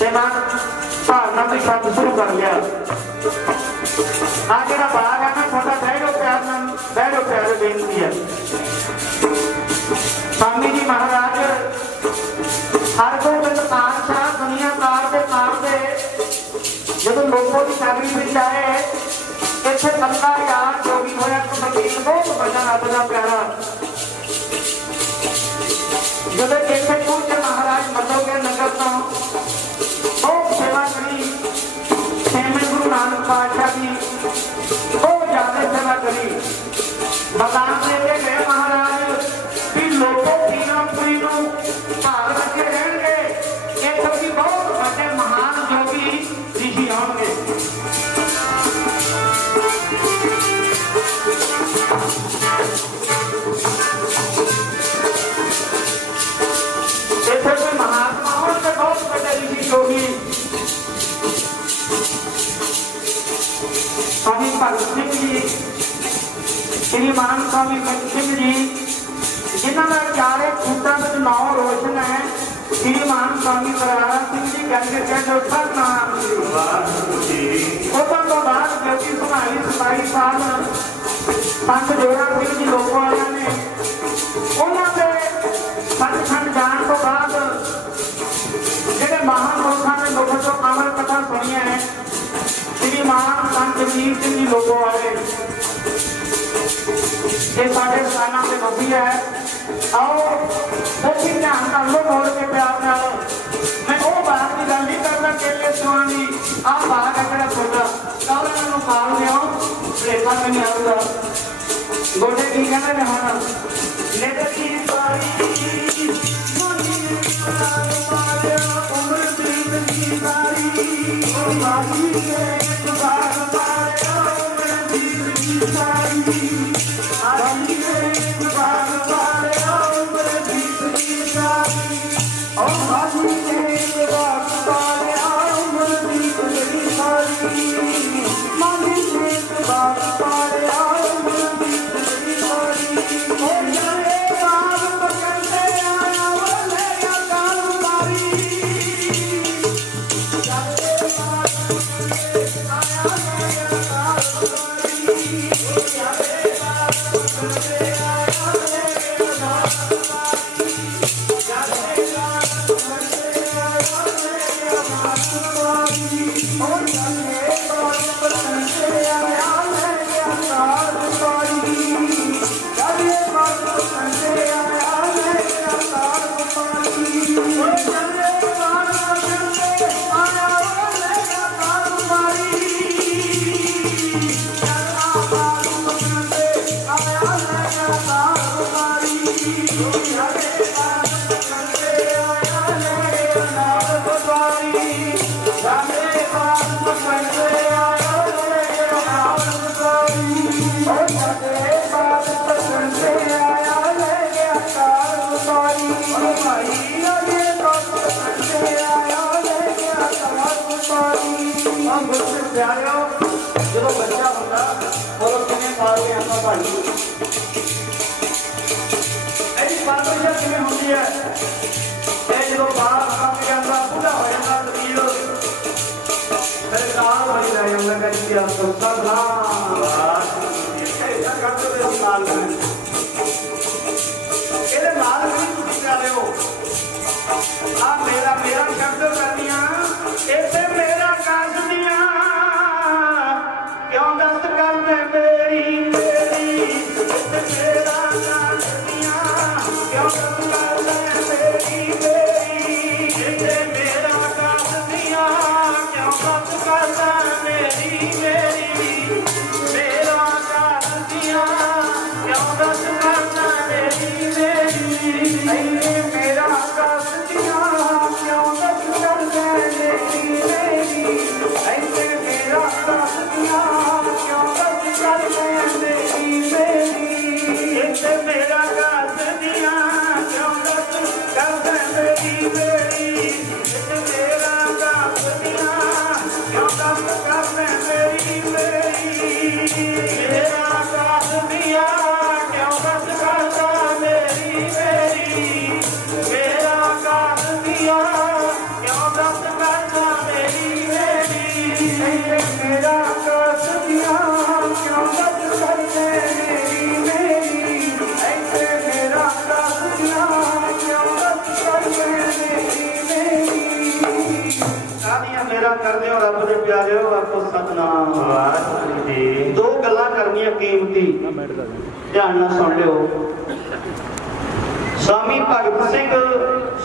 ਤੇ ਮੈਂ ਭਾਵਨਾ ਵੀ ਸ਼ਬਦ ਸ਼ੁਰੂ ਕਰ ਲਿਆ। ਆ ਜਿਹੜਾ ਬਾਗ ਹੈ ਨਾ ਤੁਹਾਡਾ ਬਹਿਰੋ ਪਿਆਰ ਨਾਲ ਬਹਿਰੋ ਪਿਆਰ ਬੇਨਤੀ ਹੈ। स्वामी जी महाराज हरगोबिंद पातशाह दुनिया कार के नाम से जो लोगों की नगरी में आए इतने बंदा यार जोगी होया तो फकीर बहुत बचन अपना प्यारा जब इतने पहुंचे महाराज मधोगे नगर तो बहुत सेवा करी छेवें गुरु नानक पातशाह की बहुत ज्यादा सेवा करी। बदाम देते गए महाराज लोगों पीरापुरी भाग रखे रहेंगे इतों की बहुत बड़े महान योगी ऋषि आएंगे। इतों के महात्माओं से बहुत बड़े ऋषि योगी स्वामी भगत सिंह जी, श्री मान स्वामी भगत सिंह जी जिन्होंने चारे खूटा में नाम रोशन है। श्री मान स्वामी बराड़ा सिंह जी कहते कहते सतनाम उधर तो बाद ज्योति सुनाई सिपाही साहब पंत जोड़ा सिंह जी लोगों वाले ने उन्होंने सचखंड जाने तो बाद जो महापुरुषों ने लोगों को अमर कथा सुनी है। श्री मान संत वीर सिंह जी लोगों वाले ये साढ़े दुकाना से नौकरी है। आओ उसी ध्यान कर लो मोड़ के प्यार नाल। मैं वो बात की गल नहीं करता केले सुहानी आ बाग है जरा छोटा कल इन्होंने पाल लिया रेखा में नहीं आऊगा गोटे की कहते हैं हम लेकर की सारी उम्र बीत की सारी जो बच्चा होता और किमें पाल के आता भाई ऐसी परवरिश किमें होती है जो बाल काम करता पूरा हो जाता तकलीफ फिर काल वाली रह जाऊंगा कहती है तो सलाम ऐसा करते थे हम काल में ਇਹਦੇ ਨਾਲ ਵੀ ਤੁਸੀਂ ਪਿਆਰੇ ਹੋ ਆ ਮੇਰਾ ਮੇਰਾ ਸ਼ਬਦ ਕਰਨੀਆਂ ਇੱਥੇ ਮੇਰਾ ਕਰਦੀਆਂ क्यों दस्त करने मेरी मेरी मेरा करदियां क्यों दस्त करने मेरी मेरी मेरा करदियां क्यों दस्त करने मेरी मेरी मेरा करदियां क्यों दस्त करने मेरी मेरी मेरा करदियां क्यों दस्त करने मेरा करदे हो रब दे प्यारे हो आपको सतनाम वाहिगुरू जी। दो गल्लां करनियां कीमती ध्यान नाल सुन लिओ। स्वामी भगत सिंह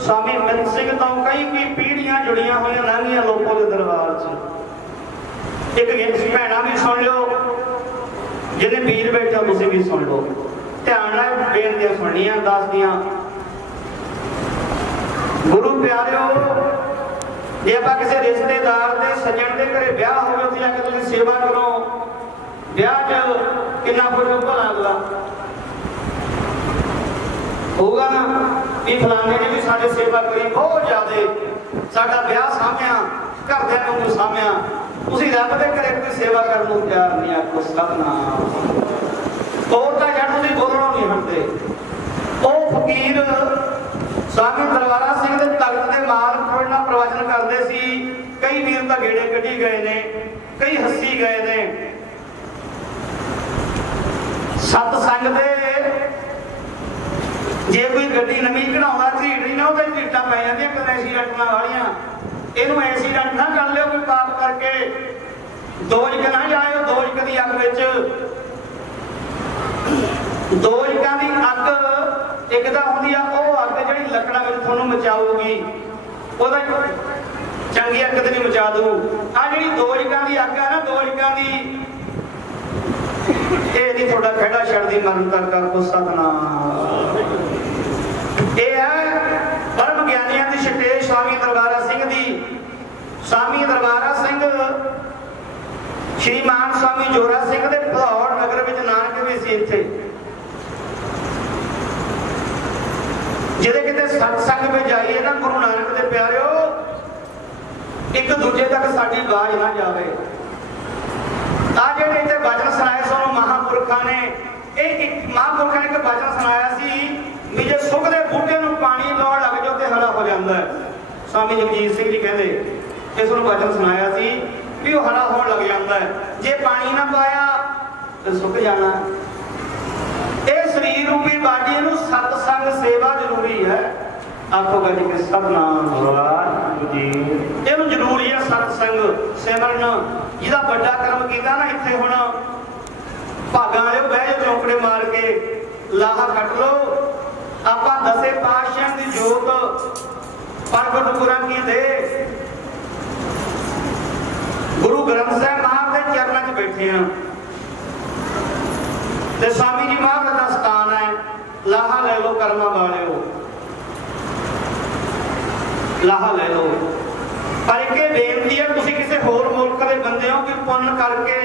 स्वामी मित सिंह तो कई पीढ़ियां जुड़ियां हुई लंघियां लोगों के दरबार च। एक भैणा भी सुन लो जिन्हें वीर बैठा तुम भी सुन लो ध्यान नाल बेनतियां सुनियां दस दियां। गुरु प्यारे जे आप किसी रिश्तेदार के सज्जन के घरे ब्याह हो उत्थे जाके तुसीं सेवा करो ब्याह च कितना कुछ भला अगला होगा ना भी फलाने ने भी साडे सेवा करी बहुत ज्यादा साडा ब्याह सामया घरदियां वांगू सामया तुसीं रब दे घरे कोई सेवा करन नूं तैयार नहीं आखो सतनाम। और तां जड़ तुसीं बोलणों नहीं हटदे। ओ फकीर स्वामी दरबारा सिंह दे तख्त दे माल थोड़ा प्रवचन करते सी। कई वीर तो गेड़े कढ़ी गए ने कई हसी गए ने। सतसंग दे जे कोई गड्डी नवीं कढ़ाउंदा झीट नहीं ना उहदे झीटां पै जांदियां कदे एक्सीडेंटां वालियां। इहनूं एक्सीडेंट ना कर लिओ कोई पाप करके दोजक ना जाओ। दोजक दी अग विच दोजकां दी अग एक तो होंदी आ ओह अग जिहड़ी लकड़ां विच तुहानूं मचाऊगी ओहदा चंगी अग ते नहीं मचा दू। आ जिहड़ी दोजकां दी अग आ ना दोजकां दी ਇਹ ਨਹੀਂ ਤੁਹਾਡਾ ਖੇੜਾ ਛੱਡਦੀ ਮਰਨ ਤੱਕ ਆਖੋ ਸਤਨਾਮ। ਇਹ ਹੈ ਪਰਮ ਗਿਆਨੀਆਂ ਦੀ ਸ਼ਟੇਸ਼ स्वामी दरबारा सिंह दी। स्वामी दरबारा सिंह श्रीमान स्वामी जोरा सिंह दे लाहौर नगर विच नानक भी सी इत्थे जिहदे किते सत्संग में जाइए ना गुरु नानक दे प्यारिओ एक दूजे तक साडी आवाज ना जावे। आ जेडे इत्थे वचन सुनाए सोनू महापुरखा ने एक महापुरखा ने एक वचन सुनाया सी भी जे सुख दे बूटे नूं पानी लाउण लग जाओ ते हरा हो जांदा है। स्वामी जगजीत सिंह जी कहंदे इस नूं वचन सुनाया सी भी वो हरा होण लग जांदा है। जे पानी ना पाया ते सुक जाना। ये शरीर रूपी बाडी नूं सतसंग सेवा जरूरी है। आखो गज के सतनाम वाहिगुरू जी। इहनूं जरूरी है सतसंग सिमरन जिहदा बड़ा कर्म कीता ना इत्थे हुण भागां वाले बह जाओ चौंकड़े मार के लाहा कट लो। आपां दसे पातशाह दी जोत प्रगट गुरां की दे गुरु ग्रंथ साहिब महाराज दे चरणां 'च बैठे हैं ते स्वामी जी महाराज दा स्थान है। लाहा ले लो कर्मां वालिओ लाहा ले लो। पर एक बेनती है तुसीं किसी होर मुल्क के बंदे हो कि पुण्य करके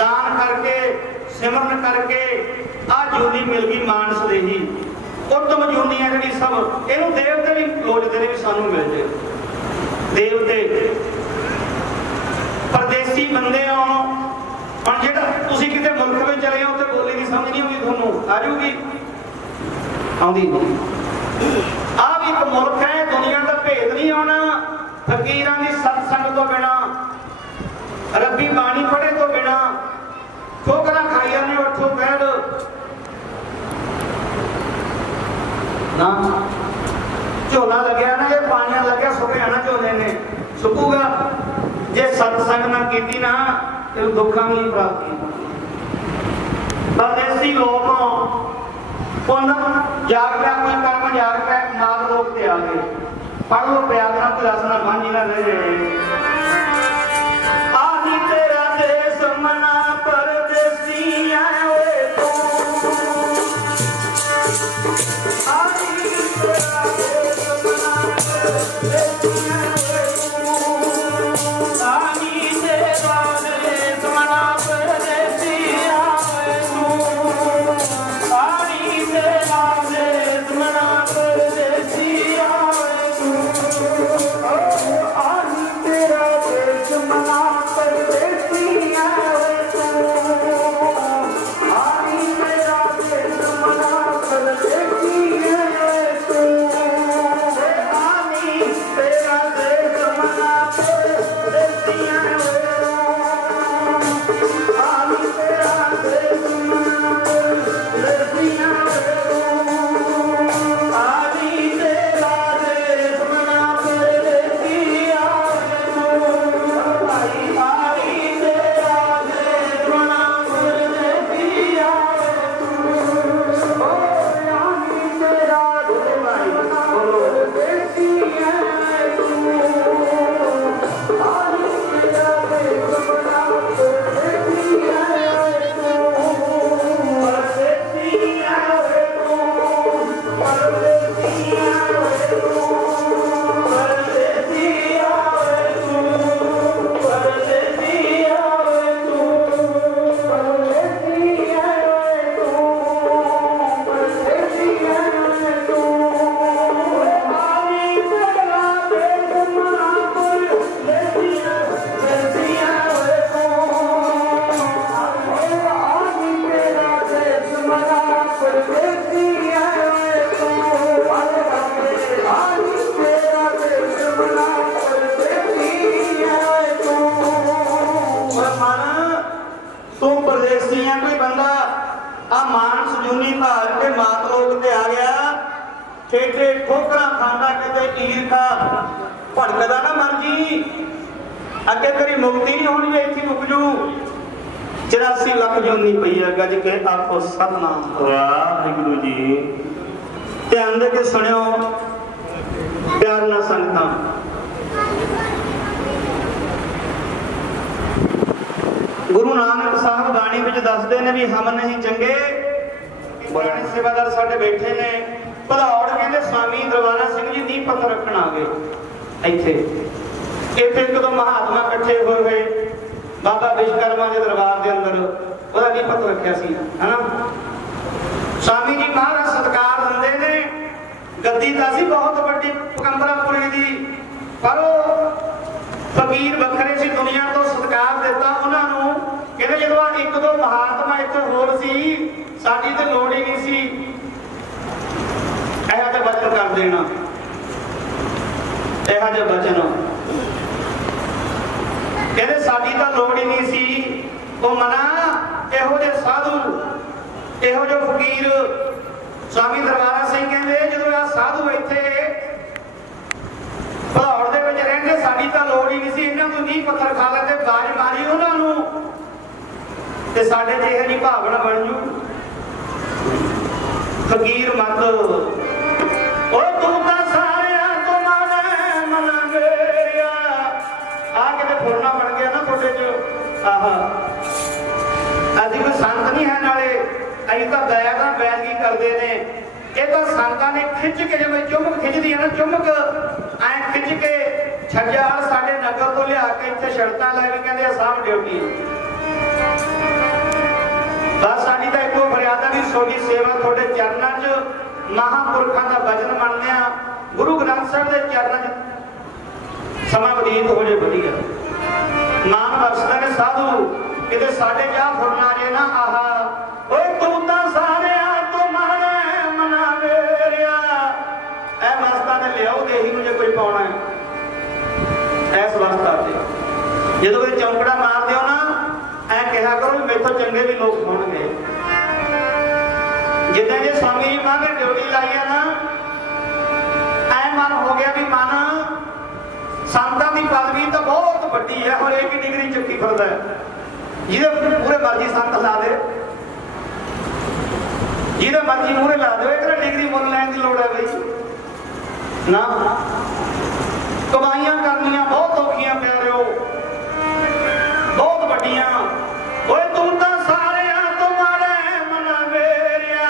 दान करके सिमरन करके आ जूनी मिल गई मानस दे ही उत्तम जूनी है जी सब इनू देवते भी लोचते ने भी सानू मिल जाए। देवते परदेसी बंदे हो हम जो तुम किसी मुल्क में चले हो तो बोली की समझ नहीं होगी थोनू आ जाऊगी आती आ भी एक मुल्क है दुनिया का भेद नहीं आना। फकीरां दी सत्संग तो बिना रब्बी बाणी पढ़े तो बिना ठोकरा खाइया ने उठो पहल ना झोला लग्या ना ये पानिया लग्या सुक जाना झोले ने सुकूगा। जे सत्संग ना कीती ना ते दुखा की प्राप्ति। परदेसी लोग पुण्य जाग पिया कोई कर्म जाग पिया नाग लोग ते आ गए पढ़ लो प्यार ना कोई रस ना भांजी ना ले आही तेरा देश मना परदेसी आए तेरा ਠੇਡੇ ਠੋਕਰਾਂ ਖਾਂਦਾ ਕਿਤੇ ਈਰਖਾ ਭੜਕਦਾ ਨਾ ਮਰ ਜੀ। ਅੱਗੇ ਤੇਰੀ ਮੁਕਤੀ ਨਹੀਂ ਹੋਣੀ, ਇੱਥੇ ਮੁੱਕ ਜੂ। 84 ਲੱਖ ਜੋਨੀ ਪਈ ਆ, ਗੱਜ ਕੇ ਆਖੋ ਸਤਨਾਮ ਵਾਹਿਗੁਰੂ ਜੀ। ਧਿਆਨ ਦੇ ਕੇ ਸੁਣਿਓ ਪਿਆਰ ਨਾਲ ਸੰਗਤਾਂ। ਗੁਰੂ ਨਾਨਕ ਸਾਹਿਬ ਬਾਣੀ ਵਿੱਚ ਦੱਸਦੇ ਨੇ ਵੀ ਹਮ ਨਹੀਂ ਚੰਗੇ। ਪੁਰਾਣੇ ਸੇਵਾਦਾਰ ਸਾਡੇ ਬੈਠੇ ਨੇ ਭਦੌੜ, ਕਹਿੰਦੇ ਸਵਾਮੀ ਦਰਬਾਰਾ ਸਿੰਘ ਜੀ ਨੀਂਹ ਪੱਥਰ ਰੱਖਣ ਆ ਗਏ। ਇੱਥੇ ਇੱਕ ਦੋ ਮਹਾਤਮਾ ਇਕੱਠੇ ਹੋਏ ਹੋਏ ਬਾਬਾ ਵਿਸ਼ਵਕਰਮਾ ਦੇ ਦਰਬਾਰ ਦੇ ਅੰਦਰ ਉਹਦਾ ਨੀਂਹ ਪੱਥਰ ਰੱਖਿਆ ਸੀ, ਹਨਾ। ਸਵਾਮੀ ਜੀ ਮਹਾਰਾਜ ਸਤਿਕਾਰ ਦਿੰਦੇ ਨੇ। ਗੱਦੀ ਤਾਂ ਸੀ ਬਹੁਤ ਵੱਡੀ ਪਕੰਬਰਾਪੁਰੀ ਦੀ, ਪਰ ਉਹ ਫਕੀਰ ਵੱਖਰੇ ਸੀ, ਦੁਨੀਆ ਤੋਂ ਸਤਿਕਾਰ ਦਿੱਤਾ ਉਹਨਾਂ ਨੂੰ। ਕਹਿੰਦੇ ਜਦੋਂ ਇੱਕ ਦੋ ਮਹਾਤਮਾ ਇੱਥੇ ਹੋਰ ਸੀ, ਸਾਡੀ ਤੇ ਲੋੜ ਹੀ ਨਹੀਂ ਸੀ ਇਹੋ ਜਿਹਾ ਬਚਨ ਕਰ ਦੇਣਾ। ਇਹੋ ਜਿਹਾ ਬਚਨ ਕਹਿੰਦੇ ਸਾਡੀ ਤਾਂ ਲੋੜ ਹੀ ਨਹੀਂ ਸੀ। ਉਹ ਮਨਾ ਇਹੋ ਜਿਹੇ ਸਾਧੂ, ਇਹੋ ਜਿਹੇ ਫਕੀਰ ਸਵਾਮੀ ਦਰਬਾਰਾ ਸਿੰਘ ਕਹਿੰਦੇ ਜਦੋਂ ਆ ਸਾਧੂ ਇੱਥੇ ਭਦੌੜ ਦੇ ਵਿੱਚ ਰਹਿੰਦੇ, ਸਾਡੀ ਤਾਂ ਲੋੜ ਹੀ ਨਹੀਂ ਸੀ। ਇਹਨਾਂ ਨੂੰ ਨੀਂਹ ਪੱਥਰ ਖਾ ਲੈਂਦੇ, ਬਾਜ ਮਾਰੀ ਉਹਨਾਂ ਨੂੰ ਤੇ ਸਾਡੇ ਤੇ ਇਹੋ ਜਿਹੀ ਭਾਵਨਾ ਬਣ ਜੂ। ਫਕੀਰ ਮਤ ਉਹ ਤੂੰ ਤਾਂ ਸਾਰਿਆਂ ਤੋਂ ਮਨਾ ਮੇਰਿਆ। ਆ ਕਿਤੇ ਫੁਰਨਾ ਬਣ ਗਿਆ ਨਾ ਤੁਹਾਡੇ ਚ। ਆਹ ਅਸੀਂ ਕੋਈ ਸੰਤ ਨਹੀਂ ਹੈ, ਨਾਲੇ ਅਸੀਂ ਤਾਂ ਦਇਆ ਦਾ ਬੈਨਗੀ ਕਰਦੇ ਨੇ। ਇਹ ਤਾਂ ਸੰਤਾਂ ਨੇ ਖਿੱਚ ਕੇ, ਜਿਵੇਂ ਚੁੰਮਕ ਖਿੱਚਦੀ ਹੈ ਨਾ, ਚੁੰਮਕ ਐ ਖਿੱਚ ਕੇ ਛੱਜਿਆਲ ਸਾਡੇ ਨਗਰ ਤੋਂ ਲਿਆ ਕੇ ਇੱਥੇ ਸ਼ਰਤਾਂ ਲੈ ਕੇ ਕਹਿੰਦੇ ਆ ਸਾਹਿਬ ਡਿਊਟੀ। ਬਸ ਸਾਡੀ ਤਾਂ ਇੱਕੋ ਫਰਿਆਦ ਆ ਵੀ ਤੁਹਾਡੀ ਸੇਵਾ ਤੁਹਾਡੇ ਚਰਨਾਂ 'ਚ, ਮਹਾਂਪੁਰਖਾਂ ਦਾ ਵਚਨ ਮੰਨਦੇ ਆ, ਗੁਰੂ ਗ੍ਰੰਥ ਸਾਹਿਬ ਦੇ ਚਰਨਾਂ 'ਚ ਸਮਾਂ ਬਤੀਤ ਹੋ ਜੇ ਵਧੀਆ। ਮਾਨ ਬਖਸ਼ਦੇ ਨੇ ਸਾਧੂ, ਕਿਤੇ ਸਾਡੇ ਜਾ ਫੁਰਨਾ ਜੇ ਨਾ। ਆਹਾ ਓਏ ਤੂੰ ਤਾਂ ਸਾਰਿਆਂ ਤੋਂ ਮਨਾ ਮੇਰਿਆ। ਇਹ ਵਸਤਾਂ ਨੇ ਲਿਆਓ ਦੇਹੀ ਨੂੰ ਜੇ ਕੋਈ ਪਾਉਣਾ ਹੈ ਇਸ ਵਸਤਾਂ ਤੇ। ਜਦੋਂ ਇਹ ਚੌਂਕੜਾ ਮਾਰਦੇ ਹੋ ਨਾ, ਐ ਕਿਹਾ ਕਰੋ ਵੀ ਮੈਥੋਂ ਚੰਗੇ ਵੀ ਲੋਕ ਹੋਣਗੇ। ਜਿੱਦਾਂ ਜੇ ਸਵਾਮੀ ਜੀ ਮਾਂ ਨੇ ਡਿਊਟੀ ਲਾਈ ਆ ਨਾ, ਐ ਮਨ ਹੋ ਗਿਆ ਵੀ ਮਨ ਸੰਤਾਂ ਦੀ ਪਦਵੀ ਤਾਂ ਬਹੁਤ ਵੱਡੀ ਹੈ, ਹੋਰ ਇੱਕ ਡਿਗਰੀ ਚੁੱਕੀ ਫਿਰਦਾ ਹੈ। ਜਿਹਦੇ ਪੂਰੇ ਮਰਜ਼ੀ ਸੰਤ ਲਾ ਦੇ, ਜਿਹਦੇ ਮਰਜ਼ੀ ਮੂਹਰੇ ਲਾ ਦਿਓ, ਇਹ ਕਿਹੜਾ ਡਿਗਰੀ ਮੁੱਲ ਲੈਣ ਦੀ ਲੋੜ ਹੈ ਬਈ ਨਾ। ਕਮਾਈਆਂ ਕਰਨੀਆਂ ਬਹੁਤ ਔਖੀਆਂ ਪਿਆਰਿਓ, ਬਹੁਤ ਵੱਡੀਆਂ। ਓਏ ਤੂੰ ਤਾਂ ਸਾਰਿਆਂ ਤੋਂ ਮਨਾ ਮੇਰਿਆ।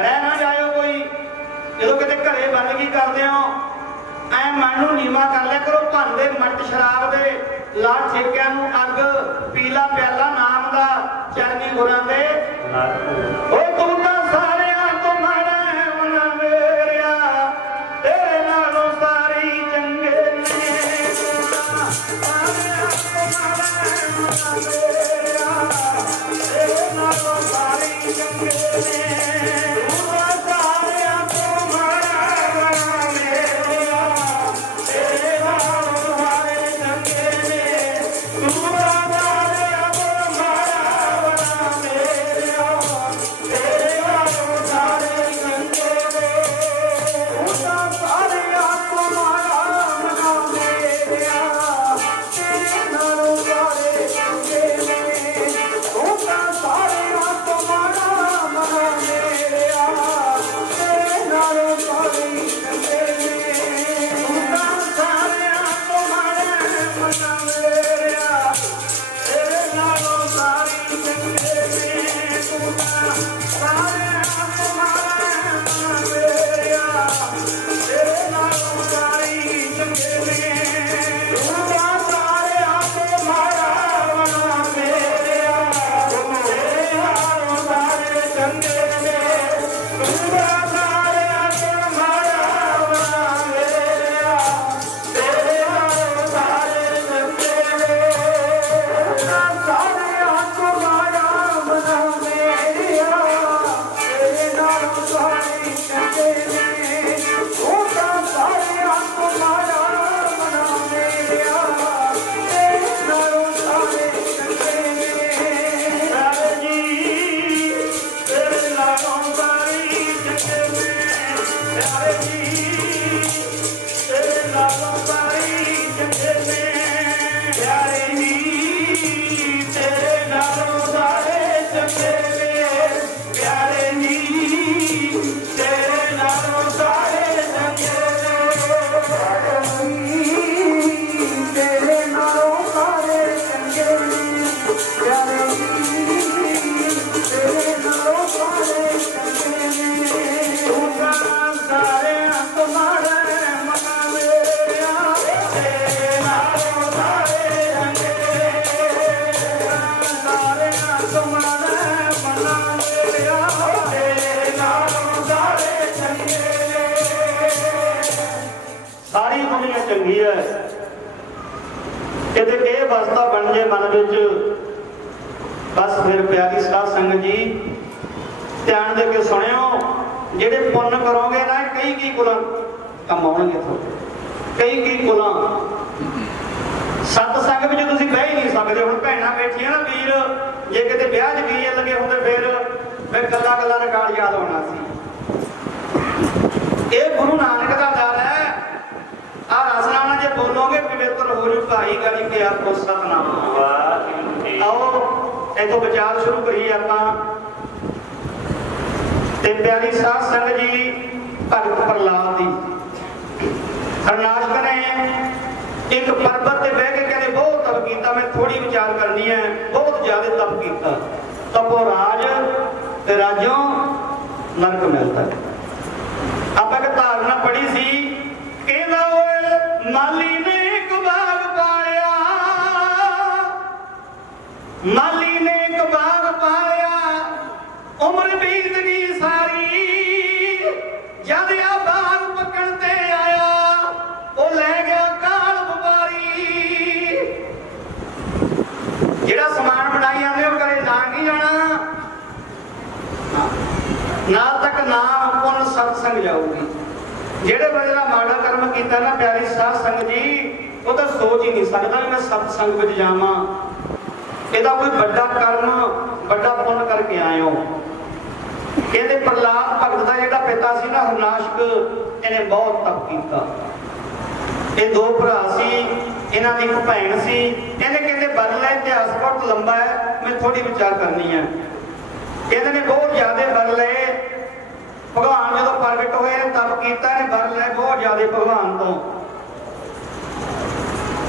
ਰਹਿ ਨਾ ਜਾਇਓ ਕੋਈ, ਜਦੋਂ ਕਿਤੇ ਘਰੇ ਬੰਦਗੀ ਕਰਦੇ ਹੋ ਐ ਮਨ ਨੂੰ ਨੀਵਾਂ ਕਰ ਲਿਆ ਕਰੋ। ਭਾਂਡੇ ਮੱਟ ਸ਼ਰਾਬ ਦੇ ਲਾ ਠੇਕਿਆਂ ਨੂੰ ਅੱਗ, ਪੀਲਾ ਪਿਆਲਾ ਨਾਮ ਦਾ ਚਰਨੀ ਗੁਰਾਂ ਦੇ। ਓਏ ਤੂੰ ਤਾਂ ਸਾਰਿਆਂ ਤੋਂ ਮਨਾ ਮੇਰਿਆ, ਤੇਰੇ ਨਾਲੋਂ ਸਾਰੀ ਚੰਗੇ ਨੇ। ਸਾਰਿਆਂ ਤੋਂ ਮਨਾ ਮੇਰਿਆ, ਤੇਰੇ ਨਾਲੋਂ ਸਾਰੀ ਚੰਗੇ ਨੇ। ਤੂੰ ਤਾਂ ਸਾਰਿਆਂ ਤੋਂ ਮਨਾ ਮੇਰਿਆ, ਤੇਰੇ ਨਾਲੋਂ ਸਾਰੇ ਚੰਗੇ ਨੇ। ਤੂੰ ਤਾਂ ਸਾਰਿਆਂ ਤੋਂ ਮਨਾ ਮੇਰਿਆ, ਕਿਤੇ ਇਹ ਅਵਸਥਾ ਬਣ ਜੇ ਮਨ ਵਿੱਚ, ਬਸ ਫਿਰ ਪਿਆਰੀ ਸਾਧ ਸੰਗਤ ਜੀ ਧਿਆਨ ਦੇ ਕੇ ਸੁਣਿਓ। ਜਿਹੜੇ ਪੁੰਨ ਕਰੋਗੇ ਨਾ, ਕਈ ਗੁਲਾਂ ਕੰਮ ਆਉਣਗੇ ਤੁਹਾਡੇ, ਕਈ ਗੁਲਾਂ। ਸਤ ਸੰਗ ਵਿੱਚ ਤੁਸੀਂ ਬਹਿ ਹੀ ਨਹੀਂ ਸਕਦੇ। ਹੁਣ ਭੈਣਾਂ ਬੈਠੀਆਂ ਨਾ ਵੀਰ, ਜੇ ਕਿਤੇ ਵਿਆਹ 'ਚ ਗੀਏ ਲੱਗੇ ਹੁੰਦੇ ਫਿਰ ਗੱਲਾਂ ਰਿਕਾਰਡ ਯਾਦ ਹੋਣਾ ਸੀ। ਇਹ ਗੁਰੂ ਨਾਨਕ ਦਾ ਦਰ ਹੈ। ਆ ਰਸਨਾ ਨਾਲ ਜੇ ਬੋਲੋਗੇ ਪਵਿੱਤਰ ਹੋ ਜੂ ਭਾਈ ਗਾਲੀ ਕੇ ਆਪੋ ਸਤਨਾਮ। ਵਾਹਿਗੁਰੂ ਜੀ। ਆਓ ਇੱਥੋਂ ਵਿਚਾਰ ਸ਼ੁਰੂ ਕਰੀਏ ਆਪਾਂ। ਤੇ ਪਿਆਰੀ ਸਾਧ ਸੰਗਤ ਜੀ, ਭਗਤ ਪ੍ਰਹਲਾਦ ਦੀ ਹਰਨਾਸ਼ਕ ਨੇ ਇੱਕ ਪਰਬਤ ਤੇ ਬਹਿ ਕੇ ਕਹਿੰਦੇ ਬਹੁਤ ਤਪ ਕੀਤਾ। ਮੈਂ ਥੋੜੀ ਵਿਚਾਰ ਕਰਨੀ ਹੈ। ਬਹੁਤ ਜ਼ਿਆਦਾ ਤਪ ਕੀਤਾ। ਤਪੋ ਰਾਜ ਤੇ ਰਾਜੋਂ ਨਰਕ ਮਿਲਦਾ। ਆਪਾਂ ਇੱਕ ਧਾਰਨਾ ਪੜ੍ਹੀ ਸੀ, ਕਹਿੰਦਾ ਓਏ ਮਾਲੀ ਨੇ ਇੱਕ ਬਾਗ ਪਾਲਿਆ, ਮਾਲੀ ਨੇ ਇੱਕ ਬਾਗ ਪਾਲਿਆ, ਉਮਰ ਬੀਤ ਗਈ ਸਾਰੀ, ਜਦ ਆ ਬਾਗ ਪੱਕਣ ਤੇ ਆਇਆ, ਉਹ ਲੈ ਗਿਆ ਕਾਲ ਵਪਾਰੀ। ਜਿਹੜਾ ਸਮਾਨ ਬਣਾਈ ਜਾਂਦੇ ਉਹ ਕਰੇ ਜਾਣ ਕੀ ਜਾਣਾ, ਨਾਲ ਤੱਕ ਨਾਮ ਪੁੰਨ ਸਤਸੰਗ ਜਾਊਗੀ। ਜਿਹੜੇ ਬੰਦੇ ਦਾ ਮਾੜਾ ਕਰਮ ਕੀਤਾ ਨਾ ਪਿਆਰੀ ਸਾਧ ਸੰਗਤ ਜੀ, ਉਹ ਤਾਂ ਸੋਚ ਹੀ ਨਹੀਂ ਸਕਦਾ ਵੀ ਮੈਂ ਸਤਸੰਗ ਵਿੱਚ ਜਾਵਾਂ। ਇਹਦਾ ਕੋਈ ਵੱਡਾ ਕਰਮ, ਵੱਡਾ ਪੁੰਨ ਕਰਕੇ ਆਇਓ। ਕਹਿੰਦੇ ਪ੍ਰਹਲਾਦ ਭਗਤ ਦਾ ਜਿਹੜਾ ਪਿਤਾ ਸੀ ਨਾ ਹਰਨਾਸ਼ਕ, ਇਹਨੇ ਬਹੁਤ ਤਪ ਕੀਤਾ। ਇਹ ਦੋ ਭਰਾ ਸੀ, ਇਹਨਾਂ ਦੀ ਇੱਕ ਭੈਣ ਸੀ। ਇਹਨੇ ਕਹਿੰਦੇ ਬਦਲਾ ਇਤਿਹਾਸ ਬਹੁਤ ਲੰਬਾ ਹੈ, ਮੈਂ ਥੋੜੀ ਵਿਚਾਰ ਕਰਨੀ ਹੈ। ਕਹਿੰਦੇ ਨੇ ਬਹੁਤ ਜ਼ਿਆਦਾ ਬਰ ਲਏ। ਭਗਵਾਨ ਜਦੋਂ ਪ੍ਰਗਟ ਹੋਏ ਨੇ ਤਪ ਕੀਤਾ, ਇਹਨੇ ਬਰ ਲਏ ਬਹੁਤ ਜ਼ਿਆਦਾ ਭਗਵਾਨ ਤੋਂ।